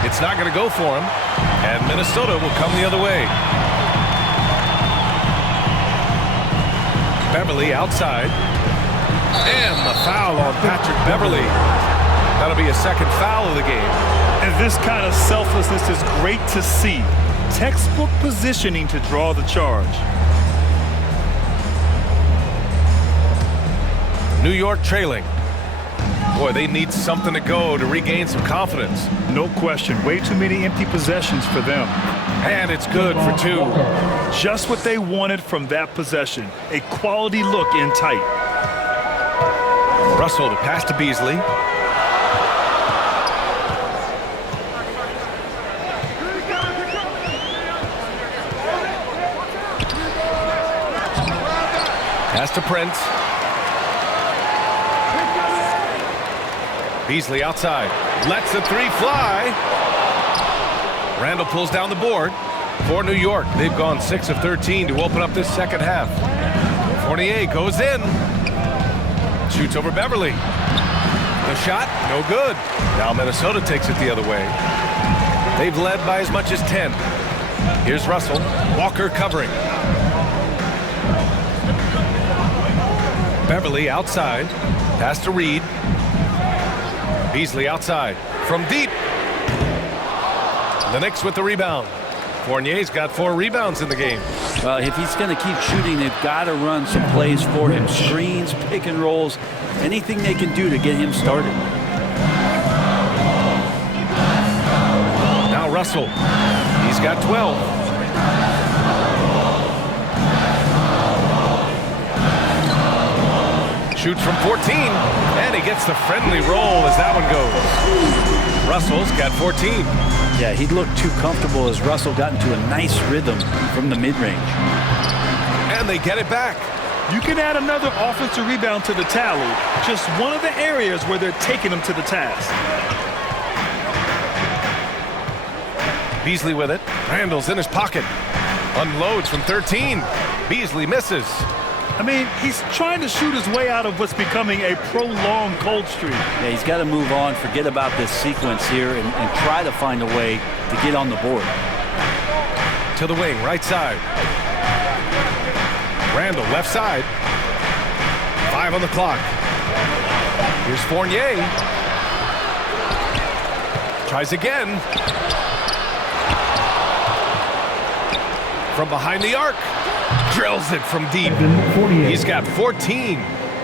It's not going to go for him. And Minnesota will come the other way. Beverly outside. And the foul on Patrick Beverly. That'll be a second foul of the game. And this kind of selflessness is great to see. Textbook positioning to draw the charge. New York trailing. Boy, they need something to go to regain some confidence. No question. Way too many empty possessions for them. And it's good for 2. Just what they wanted from that possession. A quality look in tight. Russell to pass to Beasley. Pass to Prince. Beasley outside. Lets the 3 fly. Randall pulls down the board for New York. They've gone 6 of 13 to open up this second half. Fournier goes in. Shoots over Beverly. The shot, no good. Now Minnesota takes it the other way. They've led by as much as 10. Here's Russell. Walker covering. Beverly outside. Pass to Reed. Beasley outside. From deep. The Knicks with the rebound. Fournier's got 4 rebounds in the game. Well, if he's going to keep shooting, they've got to run some plays for him. Screens, pick and rolls, anything they can do to get him started. Now Russell. He's got 12. Shoots from 14, and he gets the friendly roll as that one goes. Russell's got 14. Yeah, he looked too comfortable as Russell got into a nice rhythm from the mid-range. And they get it back. You can add another offensive rebound to the tally. Just one of the areas where they're taking them to the task. Beasley with it. Randall's in his pocket. Unloads from 13. Beasley misses. I mean, he's trying to shoot his way out of what's becoming a prolonged cold streak. Yeah, he's got to move on, forget about this sequence here, and try to find a way to get on the board. To the wing, right side. Randall, left side. 5 on the clock. Here's Fournier. Tries again. From behind the arc. Drills it from deep. He's got 14.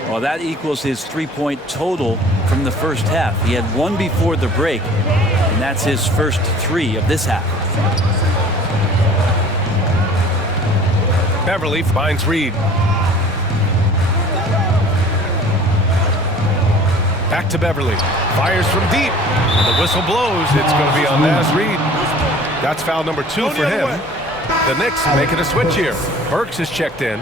Well, that equals his 3-point total from the first half. He had 1 before the break, and that's his first 3 of this half. Beverly finds Reed. Back to Beverly. Fires from deep. And the whistle blows. It's going to be on Naz Reed. That's foul number 2 for him. The Knicks making a switch here. Burks is checked in.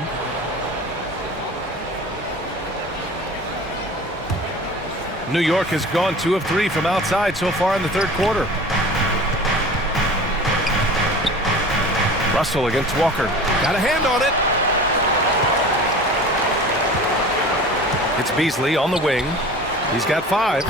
New York has gone 2 of 3 from outside so far in the third quarter. Russell against Walker. Got a hand on it. It's Beasley on the wing. He's got 5.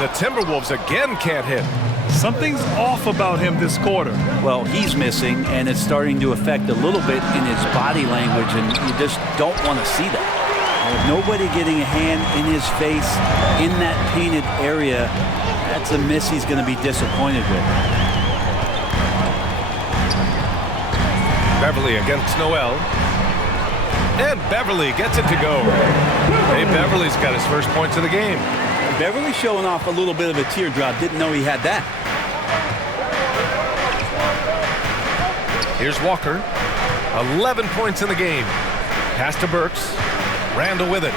The Timberwolves again can't hit. Something's off about him this quarter. Well, he's missing, and it's starting to affect a little bit in his body language, and you just don't want to see that. Nobody getting a hand in his face in that painted area, that's a miss he's going to be disappointed with. Beverly against Noel. And Beverly gets it to go. Hey, Beverly's got his first points of the game. Beverly showing off a little bit of a teardrop. Didn't know he had that. Here's Walker. 11 points in the game. Pass to Burks. Randall with it.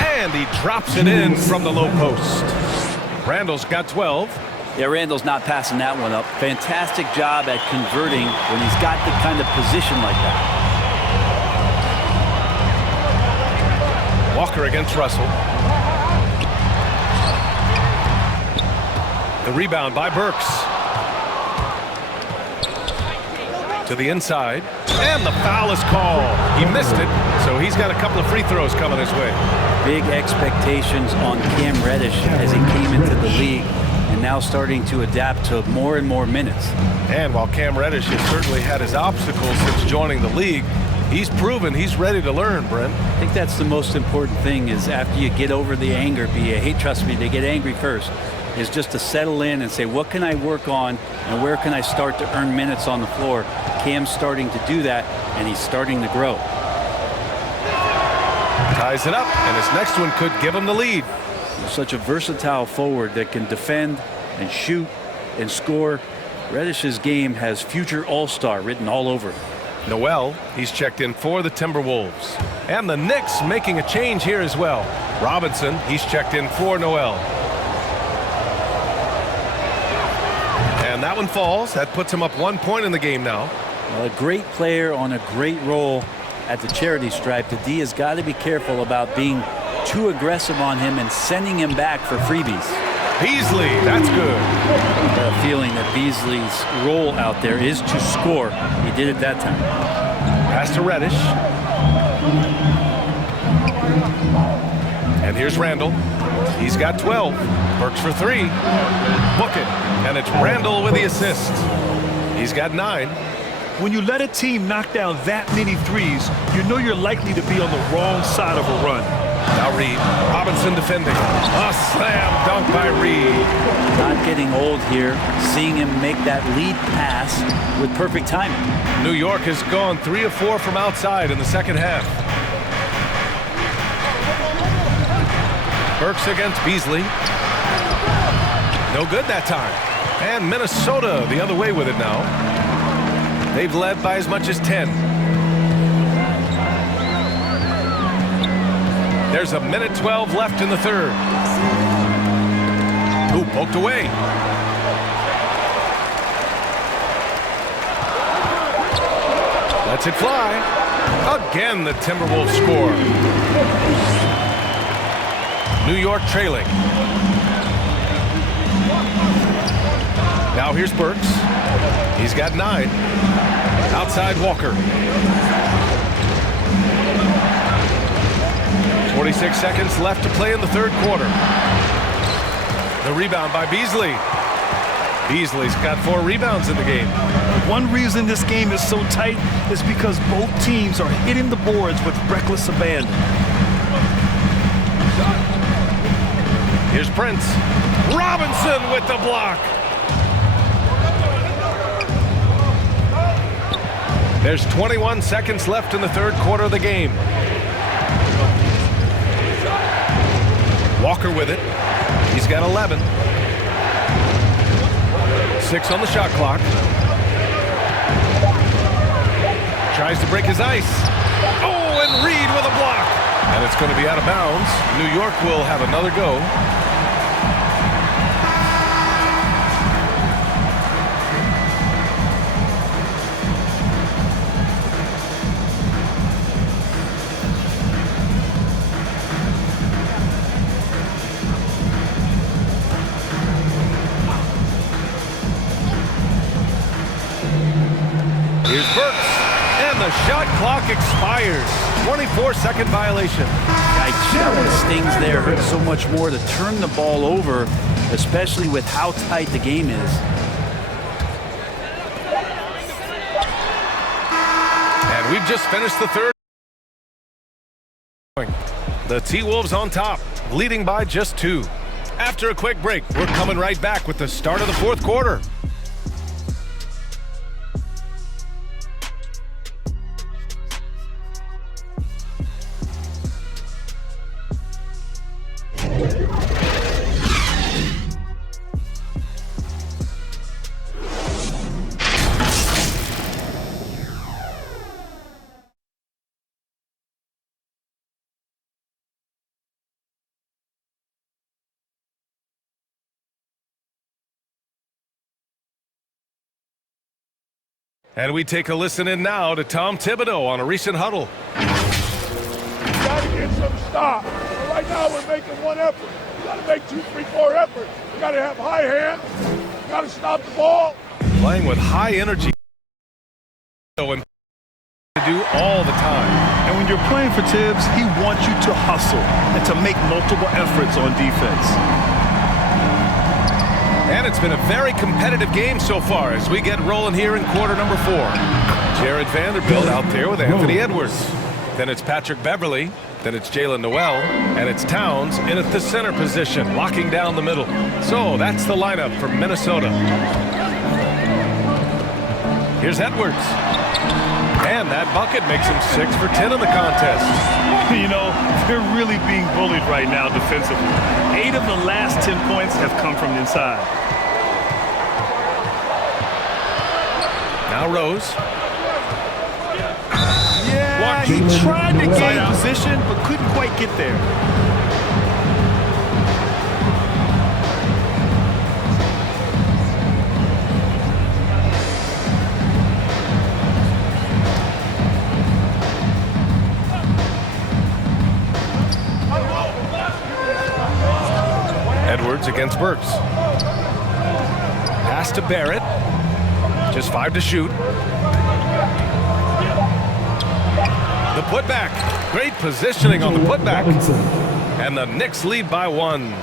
And he drops it in from the low post. Randall's got 12. Yeah, Randall's not passing that one up. Fantastic job at converting when he's got the kind of position like that. Walker against Russell. The rebound by Burks. To the inside. And the foul is called. He missed it, so he's got a couple of free throws coming his way. Big expectations on Cam Reddish as he came into the league, and now starting to adapt to more and more minutes. And while Cam Reddish has certainly had his obstacles since joining the league, he's proven he's ready to learn, Brent. I think that's the most important thing is after you get over the anger, hey, trust me, they get angry first, is just to settle in and say, what can I work on and where can I start to earn minutes on the floor? Cam's starting to do that, and he's starting to grow. Ties it up, and his next one could give him the lead. Such a versatile forward that can defend and shoot and score. Reddish's game has future all-star written all over it. Noel, he's checked in for the Timberwolves. And the Knicks making a change here as well. Robinson, he's checked in for Noel. And that one falls. That puts him up 1 point in the game now. Well, a great player on a great role at the charity stripe. The D has got to be careful about being too aggressive on him and sending him back for freebies. Beasley, that's good. I have a feeling that Beasley's role out there is to score. He did it that time. Pass to Reddish. And here's Randall. He's got 12. Burks for 3. Book it. And it's Randall with the assist. He's got 9. When you let a team knock down that many threes, you know you're likely to be on the wrong side of a run. Now Reed. Robinson defending. A slam dunk by Reed. Not getting old here. Seeing him make that lead pass with perfect timing. New York has gone 3 of 4 from outside in the second half. Burks against Beasley. No good that time. And Minnesota the other way with it now. They've led by as much as 10. There's 1:12 left in the third. Ooh, poked away. Lets it fly. Again, the Timberwolves score. New York trailing. Now here's Burks. He's got 9. Outside Walker. 46 seconds left to play in the third quarter. The rebound by Beasley. Beasley's got 4 rebounds in the game. One reason this game is so tight is because both teams are hitting the boards with reckless abandon. Here's Prince. Robinson with the block. There's 21 seconds left in the third quarter of the game. Walker with it. He's got 11. 6 on the shot clock. Tries to break his ice. Oh, and Reed with a block. And it's going to be out of bounds. New York will have another go. the shot clock expires. 24-second violation. Yikes, that one stings there. Hurts so much more to turn the ball over, especially with how tight the game is. And we've just finished the third. The T-Wolves on top, leading by just 2. After a quick break, we're coming right back with the start of the fourth quarter. And we take a listen in now to Tom Thibodeau on a recent huddle. Got to get some stop. But right now we're making one effort. You got to make 2, 3, 4 efforts. You got to have high hands. You got to stop the ball. Playing with high energy and to do all the time. And when you're playing for Tibbs, he wants you to hustle and to make multiple efforts on defense. And it's been a very competitive game so far as we get rolling here in quarter number 4. Jared Vanderbilt out there with Anthony Edwards. Then it's Patrick Beverly. Then it's Jalen Noel. And it's Towns in at the center position, locking down the middle. So that's the lineup for Minnesota. Here's Edwards. And that bucket makes him 6 for 10 in the contest. You know, they're really being bullied right now defensively. 8 of the last 10 points have come from inside. Now Rose. Yeah, he tried to gain position, but couldn't quite get there. Edwards against Burks. Pass to Barrett. Just 5 to shoot. The putback. Great positioning on the putback. And the Knicks lead by 1.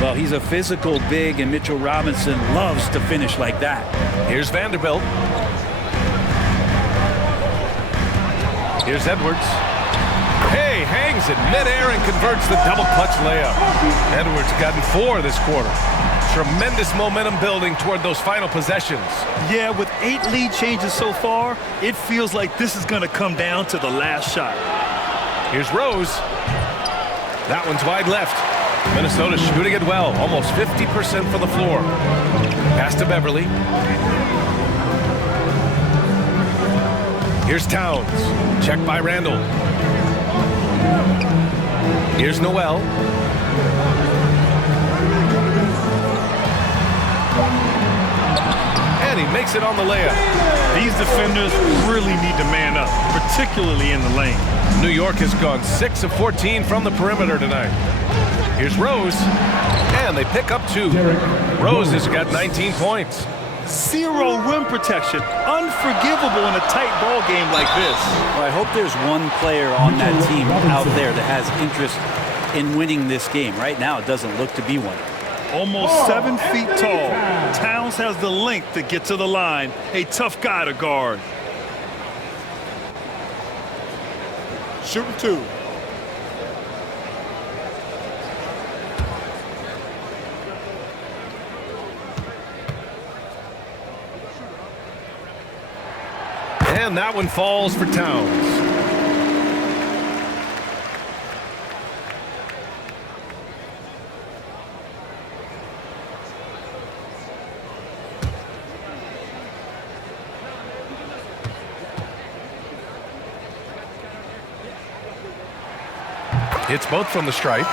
Well, he's a physical big, and Mitchell Robinson loves to finish like that. Here's Vanderbilt. Here's Edwards. Hey, hangs in midair and converts the double clutch layup. Edwards gotten 4 this quarter. Tremendous momentum building toward those final possessions. Yeah, with 8 lead changes so far, it feels like this is going to come down to the last shot. Here's Rose. That one's wide left. Minnesota shooting it well, almost 50% from the floor. Pass to Beverly. Here's Towns. Checked by Randall. Here's Noel. And he makes it on the layup. These defenders really need to man up, particularly in the lane. New York has gone 6 of 14 from the perimeter tonight. Here's Rose. And they pick up 2. Rose has got 19 points. 0 rim protection. Unforgivable in a tight ball game like this. Well, I hope there's one player on that team out there that has interest in winning this game. Right now, it doesn't look to be one. Almost 7 feet tall. Towns has the length to get to the line. A tough guy to guard. Shooting 2. And that one falls for Towns. Hits both from the stripe.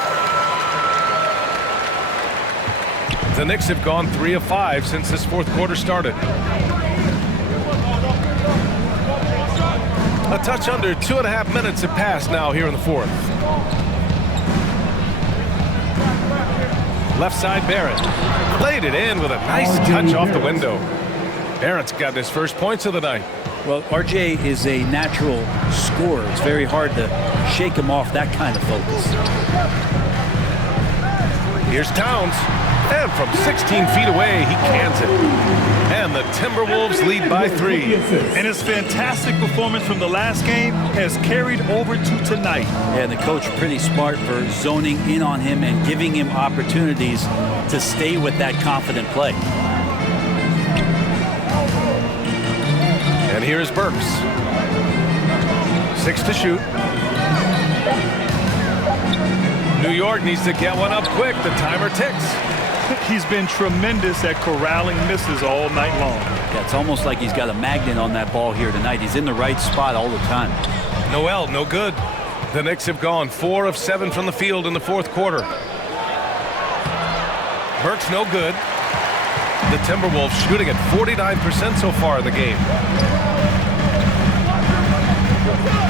The Knicks have gone 3 of 5 since this fourth quarter started. A touch under 2.5 minutes have passed now here in the fourth. Left side Barrett. Laid it in with a nice touch off the window. Barrett's got his first points of the night. Well, RJ is a natural scorer. It's very hard to shake him off that kind of focus. Here's Towns, and from 16 feet away, he cans it. And the Timberwolves lead by 3. And his fantastic performance from the last game has carried over to tonight. And the coach pretty smart for zoning in on him and giving him opportunities to stay with that confident play. And here's Burks. 6 to shoot. New York needs to get one up quick. The timer ticks. He's been tremendous at corralling misses all night long. Yeah, it's almost like he's got a magnet on that ball here tonight. He's in the right spot all the time. Noel, no good. The Knicks have gone 4 of 7 from the field in the 4th quarter. Burks, no good. The Timberwolves shooting at 49% so far in the game.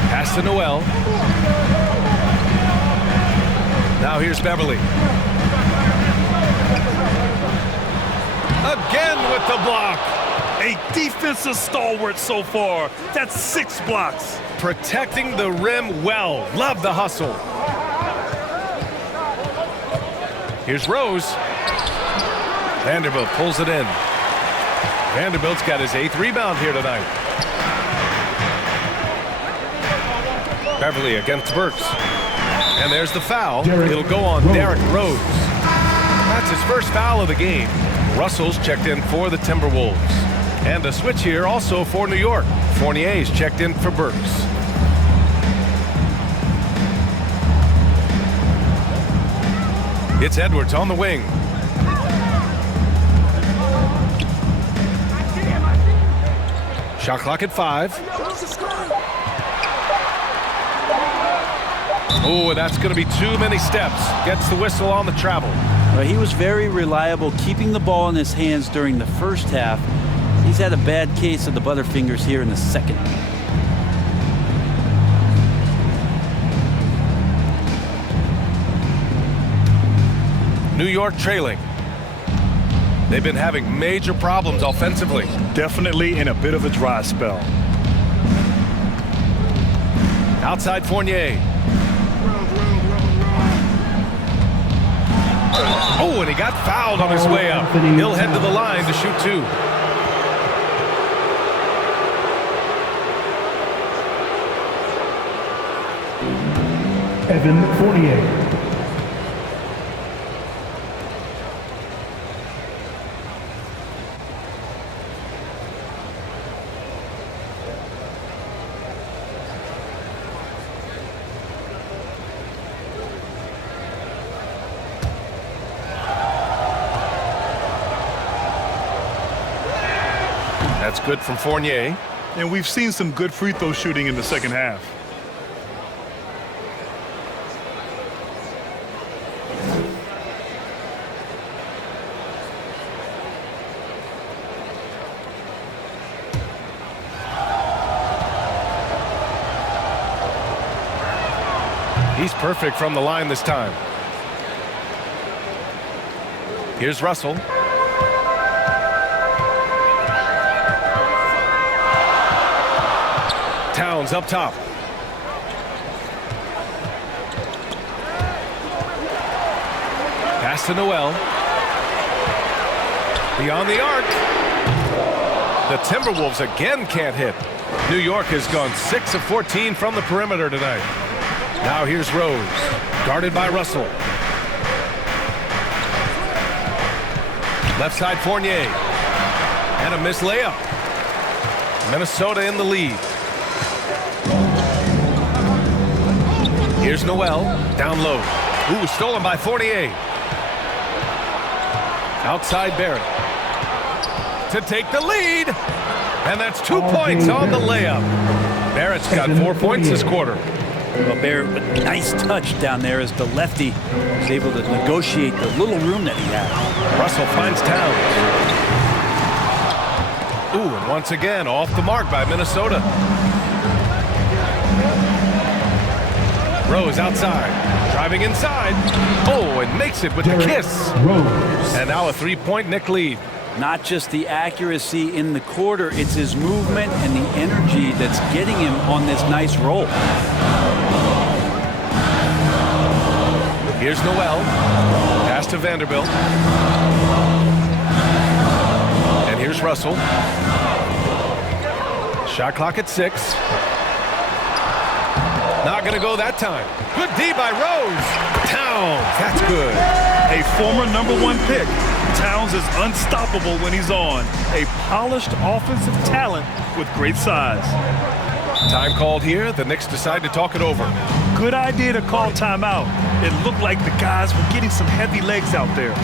Pass to Noel. Now here's Beverly. Again with the block. A defensive stalwart so far. That's 6 blocks. Protecting the rim well. Love the hustle. Here's Rose. Vanderbilt pulls it in. Vanderbilt's got his 8th rebound here tonight. Beverly against Burks. And there's the foul. It'll go on Derrick Rose. That's his first foul of the game. Russell's checked in for the Timberwolves. And a switch here also for New York. Fournier's checked in for Burks. It's Edwards on the wing. Shot clock at 5. Oh, that's going to be too many steps. Gets the whistle on the travel. Well, he was very reliable, keeping the ball in his hands during the first half. He's had a bad case of the butterfingers here in the second. New York trailing. They've been having major problems offensively. Definitely in a bit of a dry spell. Outside Fournier. Oh, and he got fouled on his way up. He'll head to the line to shoot 2. Evan Fournier. That's good from Fournier. And we've seen some good free throw shooting in the second half. He's perfect from the line this time. Here's Russell. Towns up top. Pass to Noel. Beyond the arc. The Timberwolves again can't hit. New York has gone 6 of 14 from the perimeter tonight. Now here's Rose, guarded by Russell. Left side Fournier. And a missed layup. Minnesota in the lead. Here's Noel, down low. Ooh, stolen by Fournier. Outside Barrett. To take the lead. And that's 2 points on the layup. Barrett's got 4 points this quarter. Well, Barrett, with a nice touch down there as the lefty was able to negotiate the little room that he had. Russell finds Towns. Ooh, and once again, off the mark by Minnesota. Rose outside, driving inside. Oh, and makes it with the kiss. And now a 3-point Knick lead. Not just the accuracy in the quarter, it's his movement and the energy that's getting him on this nice roll. Here's Noel. Pass to Vanderbilt. And here's Russell. Shot clock at 6. Not going to go that time. Good D by Rose. Towns. That's good. A former #1 pick. Towns is unstoppable when he's on. A polished offensive talent with great size. Time called here. The Knicks decide to talk it over. Good idea to call timeout. It looked like the guys were getting some heavy legs out there.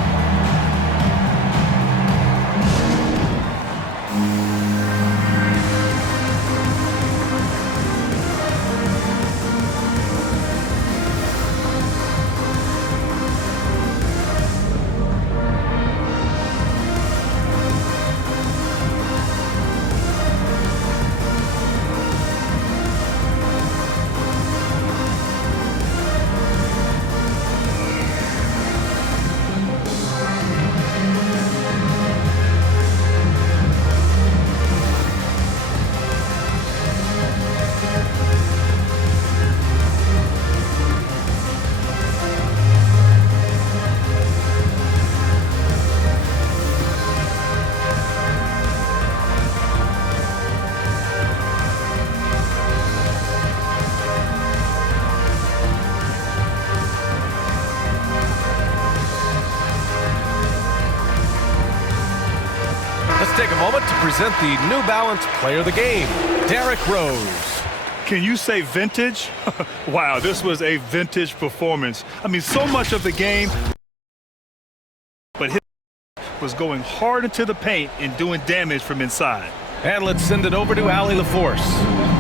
Take a moment to present the New Balance Player of the Game, Derrick Rose. Can you say vintage? Wow, this was a vintage performance. I mean, so much of the game, but his was going hard into the paint and doing damage from inside. And let's send it over to Allie LaForce.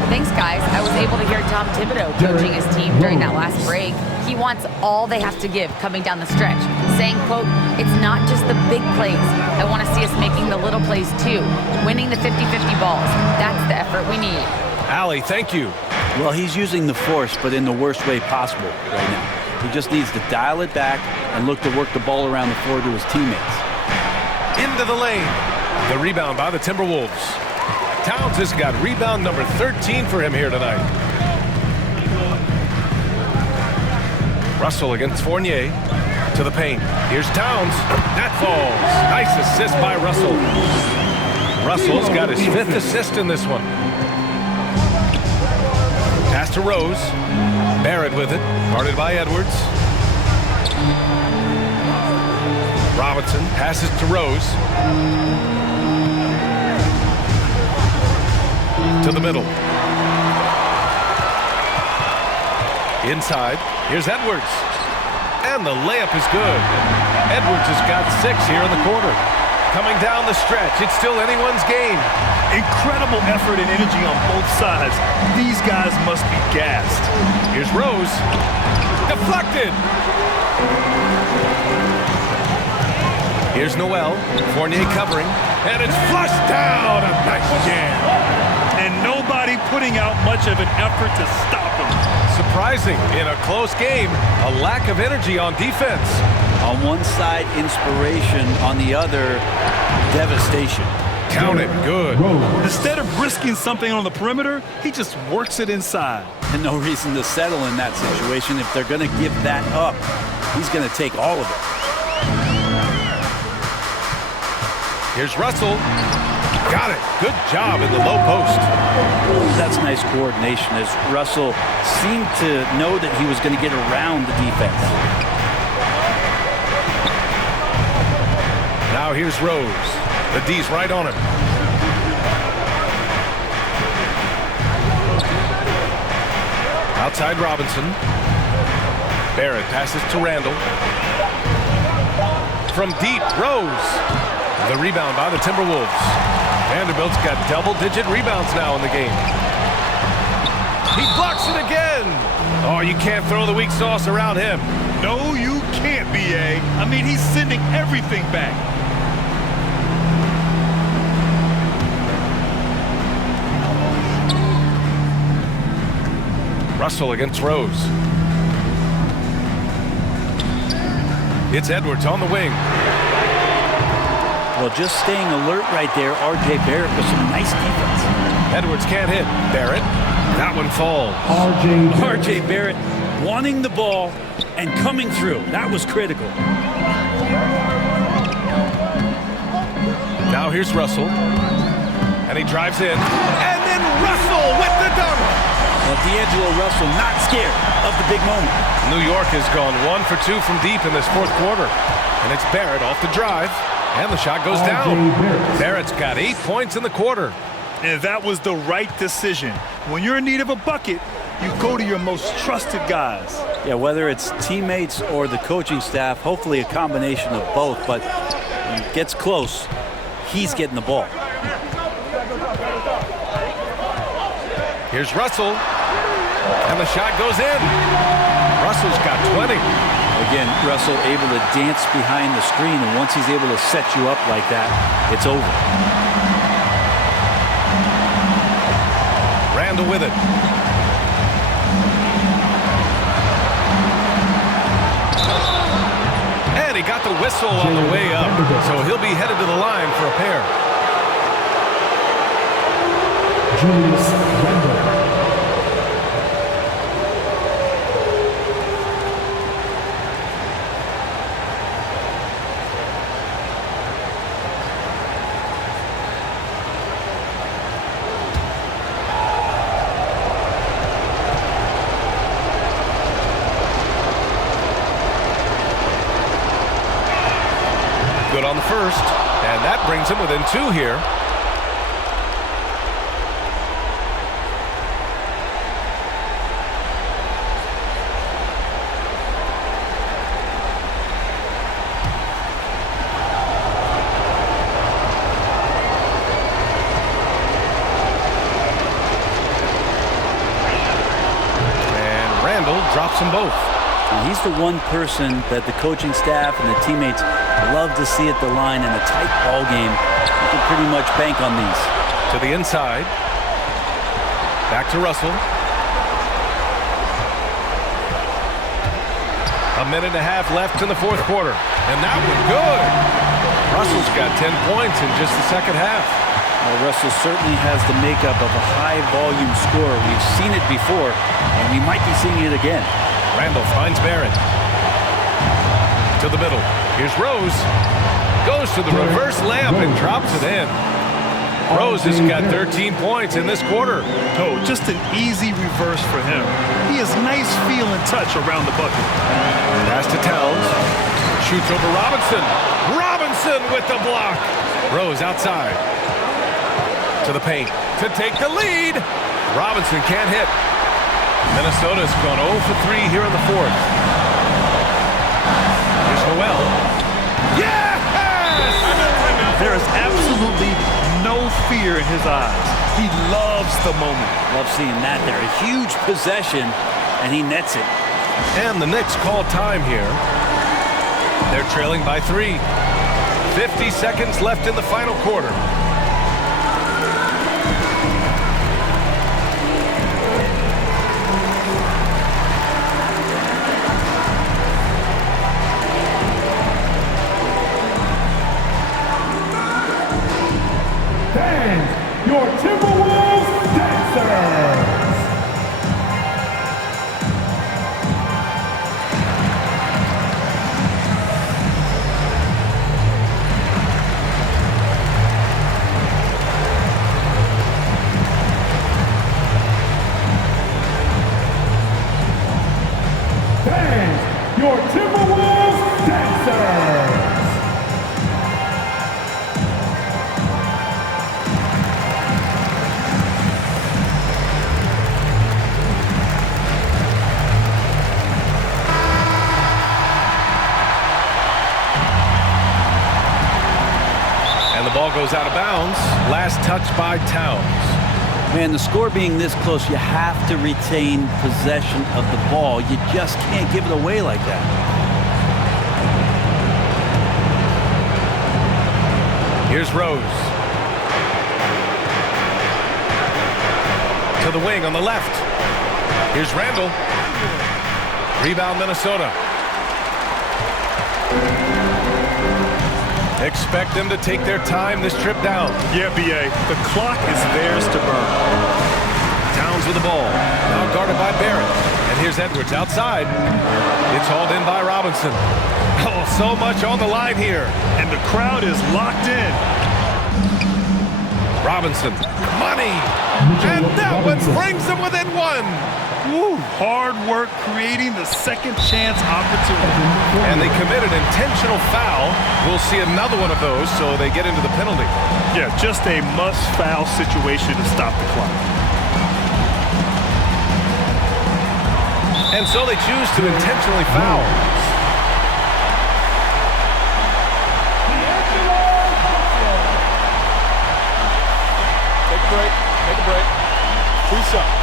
Thanks, guys. I was able to hear Tom Thibodeau coaching his team during that last break. He wants all they have to give coming down the stretch, saying, quote, "It's not just the big plays. I want to see us making the little plays too, winning the 50-50 balls. That's the effort we need." Allie, thank you. Well, he's using the force, but in the worst way possible right now. He just needs to dial it back and look to work the ball around the floor to his teammates. Into the lane. The rebound by the Timberwolves. Towns has got rebound number 13 for him here tonight. Russell against Fournier to the paint. Here's Towns. That falls. Nice assist by Russell. Russell's got his 5th assist in this one. Pass to Rose. Barrett with it. Guarded by Edwards. Robinson passes to Rose. To the middle. Inside. Here's Edwards. And the layup is good. Edwards has got 6 here in the quarter. Coming down the stretch. It's still anyone's game. Incredible effort and energy on both sides. These guys must be gassed. Here's Rose. Deflected. Here's Noel. Fournier covering. And it's flushed down. A nice jam. And nobody putting out much of an effort to stop him. Surprising in a close game, a lack of energy on defense. On one side, inspiration. On the other, devastation. Count it. Good. Instead of risking something on the perimeter, he just works it inside. And no reason to settle in that situation. If they're going to give that up, he's going to take all of it. Here's Russell. Got it. Good job in the low post. That's nice coordination as Russell seemed to know that he was going to get around the defense. Now here's Rose. The D's right on him. Outside Robinson. Barrett passes to Randall. From deep, Rose. The rebound by the Timberwolves. Vanderbilt's got double-digit rebounds now in the game. He blocks it again. Oh, you can't throw the weak sauce around him. No, you can't, B.A. I mean, he's sending everything back. Russell against Rose. It's Edwards on the wing. Well, just staying alert right there, R.J. Barrett with some nice defense. Edwards can't hit. Barrett. That one falls. R.J. Barrett wanting the ball and coming through. That was critical. Now here's Russell. And he drives in. And then Russell with the dunk. Well, D'Angelo Russell not scared of the big moment. New York has gone 1 for 2 from deep in this fourth quarter. And it's Barrett off the drive. And the shot goes down. Barrett's got 8 points in the quarter. And that was the right decision. When you're in need of a bucket, you go to your most trusted guys. Yeah, whether it's teammates or the coaching staff, hopefully a combination of both. But when it gets close, he's getting the ball. Here's Russell. And the shot goes in. Russell's got 20. Again, Russell able to dance behind the screen, and once he's able to set you up like that, it's over. Randall with it. And he got the whistle on the way up, so he'll be headed to the line for a pair. Good on the first, and that brings him within 2 here. And Randall drops them both. And he's the one person that the coaching staff and the teammates love to see at the line in a tight ball game. You can pretty much bank on these. To the inside. Back to Russell. A minute and a half left in the fourth quarter. And that one good. Russell's got 10 points in just the second half. Well, Russell certainly has the makeup of a high-volume scorer. We've seen it before, and we might be seeing it again. Randall finds Barrett. To the middle. Here's Rose. Goes to the reverse layup and drops it in. Rose has got 13 points in this quarter. Oh, just an easy reverse for him. He has nice feel and touch around the bucket. Pass to Towns. Shoots over Robinson. Robinson with the block. Rose outside. To the paint. To take the lead. Robinson can't hit. Minnesota's gone 0 for 3 here in the fourth. Here's Noel. Yes! There is absolutely no fear in his eyes. He loves the moment. Love seeing that there. A huge possession, and he nets it. And the Knicks call time here. They're trailing by 3. 50 seconds left in the final quarter. Your Timberwolves dancers. Band, your Timberwolves dancers. Ball goes out of bounds. Last touch by Towns. Man, the score being this close, you have to retain possession of the ball. You just can't give it away like that. Here's Rose. To the wing on the left. Here's Randall. Rebound Minnesota. Expect them to take their time this trip down. Yeah, B.A., the clock is theirs to burn. Towns with the ball. Now guarded by Barrett. And here's Edwards outside. It's hauled in by Robinson. Oh, so much on the line here. And the crowd is locked in. Robinson. Money. And that one brings them within one. Woo, hard work creating the second chance opportunity. And they committed an intentional foul. We'll see another one of those, so they get into the penalty. Yeah, just a must-foul situation to stop the clock. And so they choose to intentionally foul. Take a break. Take a break. 2 shots.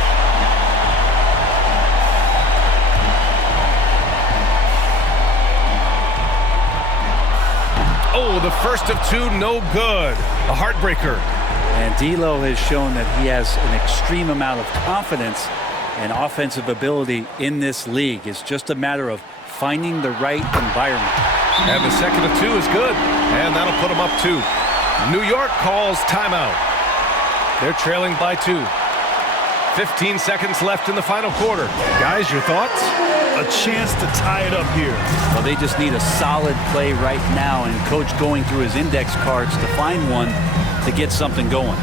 Oh, the first of 2, no good. A heartbreaker. And D'Lo has shown that he has an extreme amount of confidence and offensive ability in this league. It's just a matter of finding the right environment. And the second of 2 is good. And that'll put them up 2. New York calls timeout. They're trailing by 2. 15 seconds left in the final quarter. Guys, your thoughts? A chance to tie it up here. Well, they just need a solid play right now, and coach going through his index cards to find one to get something going.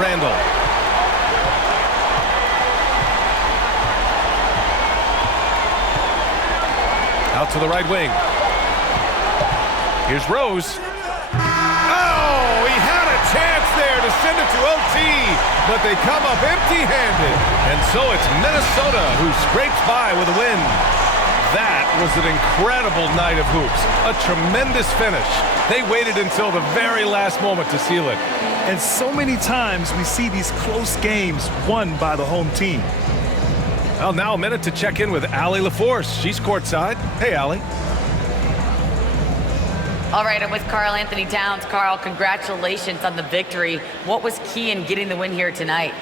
Randall. Out to the right wing. Here's Rose. Oh, he had a chance there to send it to OT, but they come up empty-handed. And so it's Minnesota who scrapes by with a win. That was an incredible night of hoops. A tremendous finish. They waited until the very last moment to seal it. And so many times we see these close games won by the home team. Well, now a minute to check in with Allie LaForce. She's courtside. Hey, Allie. All right, I'm with Karl Anthony Towns. Karl, congratulations on the victory. What was key in getting the win here tonight?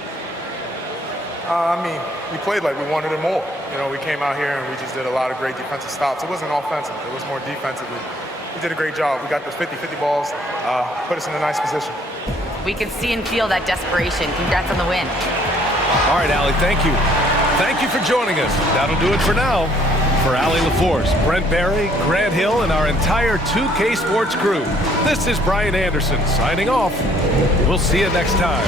I mean, we played like we wanted it more. You know, we came out here and we just did a lot of great defensive stops. It wasn't offensive. It was more defensively. We did a great job. We got those 50-50 balls, put us in a nice position. We can see and feel that desperation. Congrats on the win. All right, Allie, thank you. Thank you for joining us. That'll do it for now. For Allie LaForce, Brent Barry, Grant Hill, and our entire 2K Sports crew, this is Brian Anderson signing off. We'll see you next time.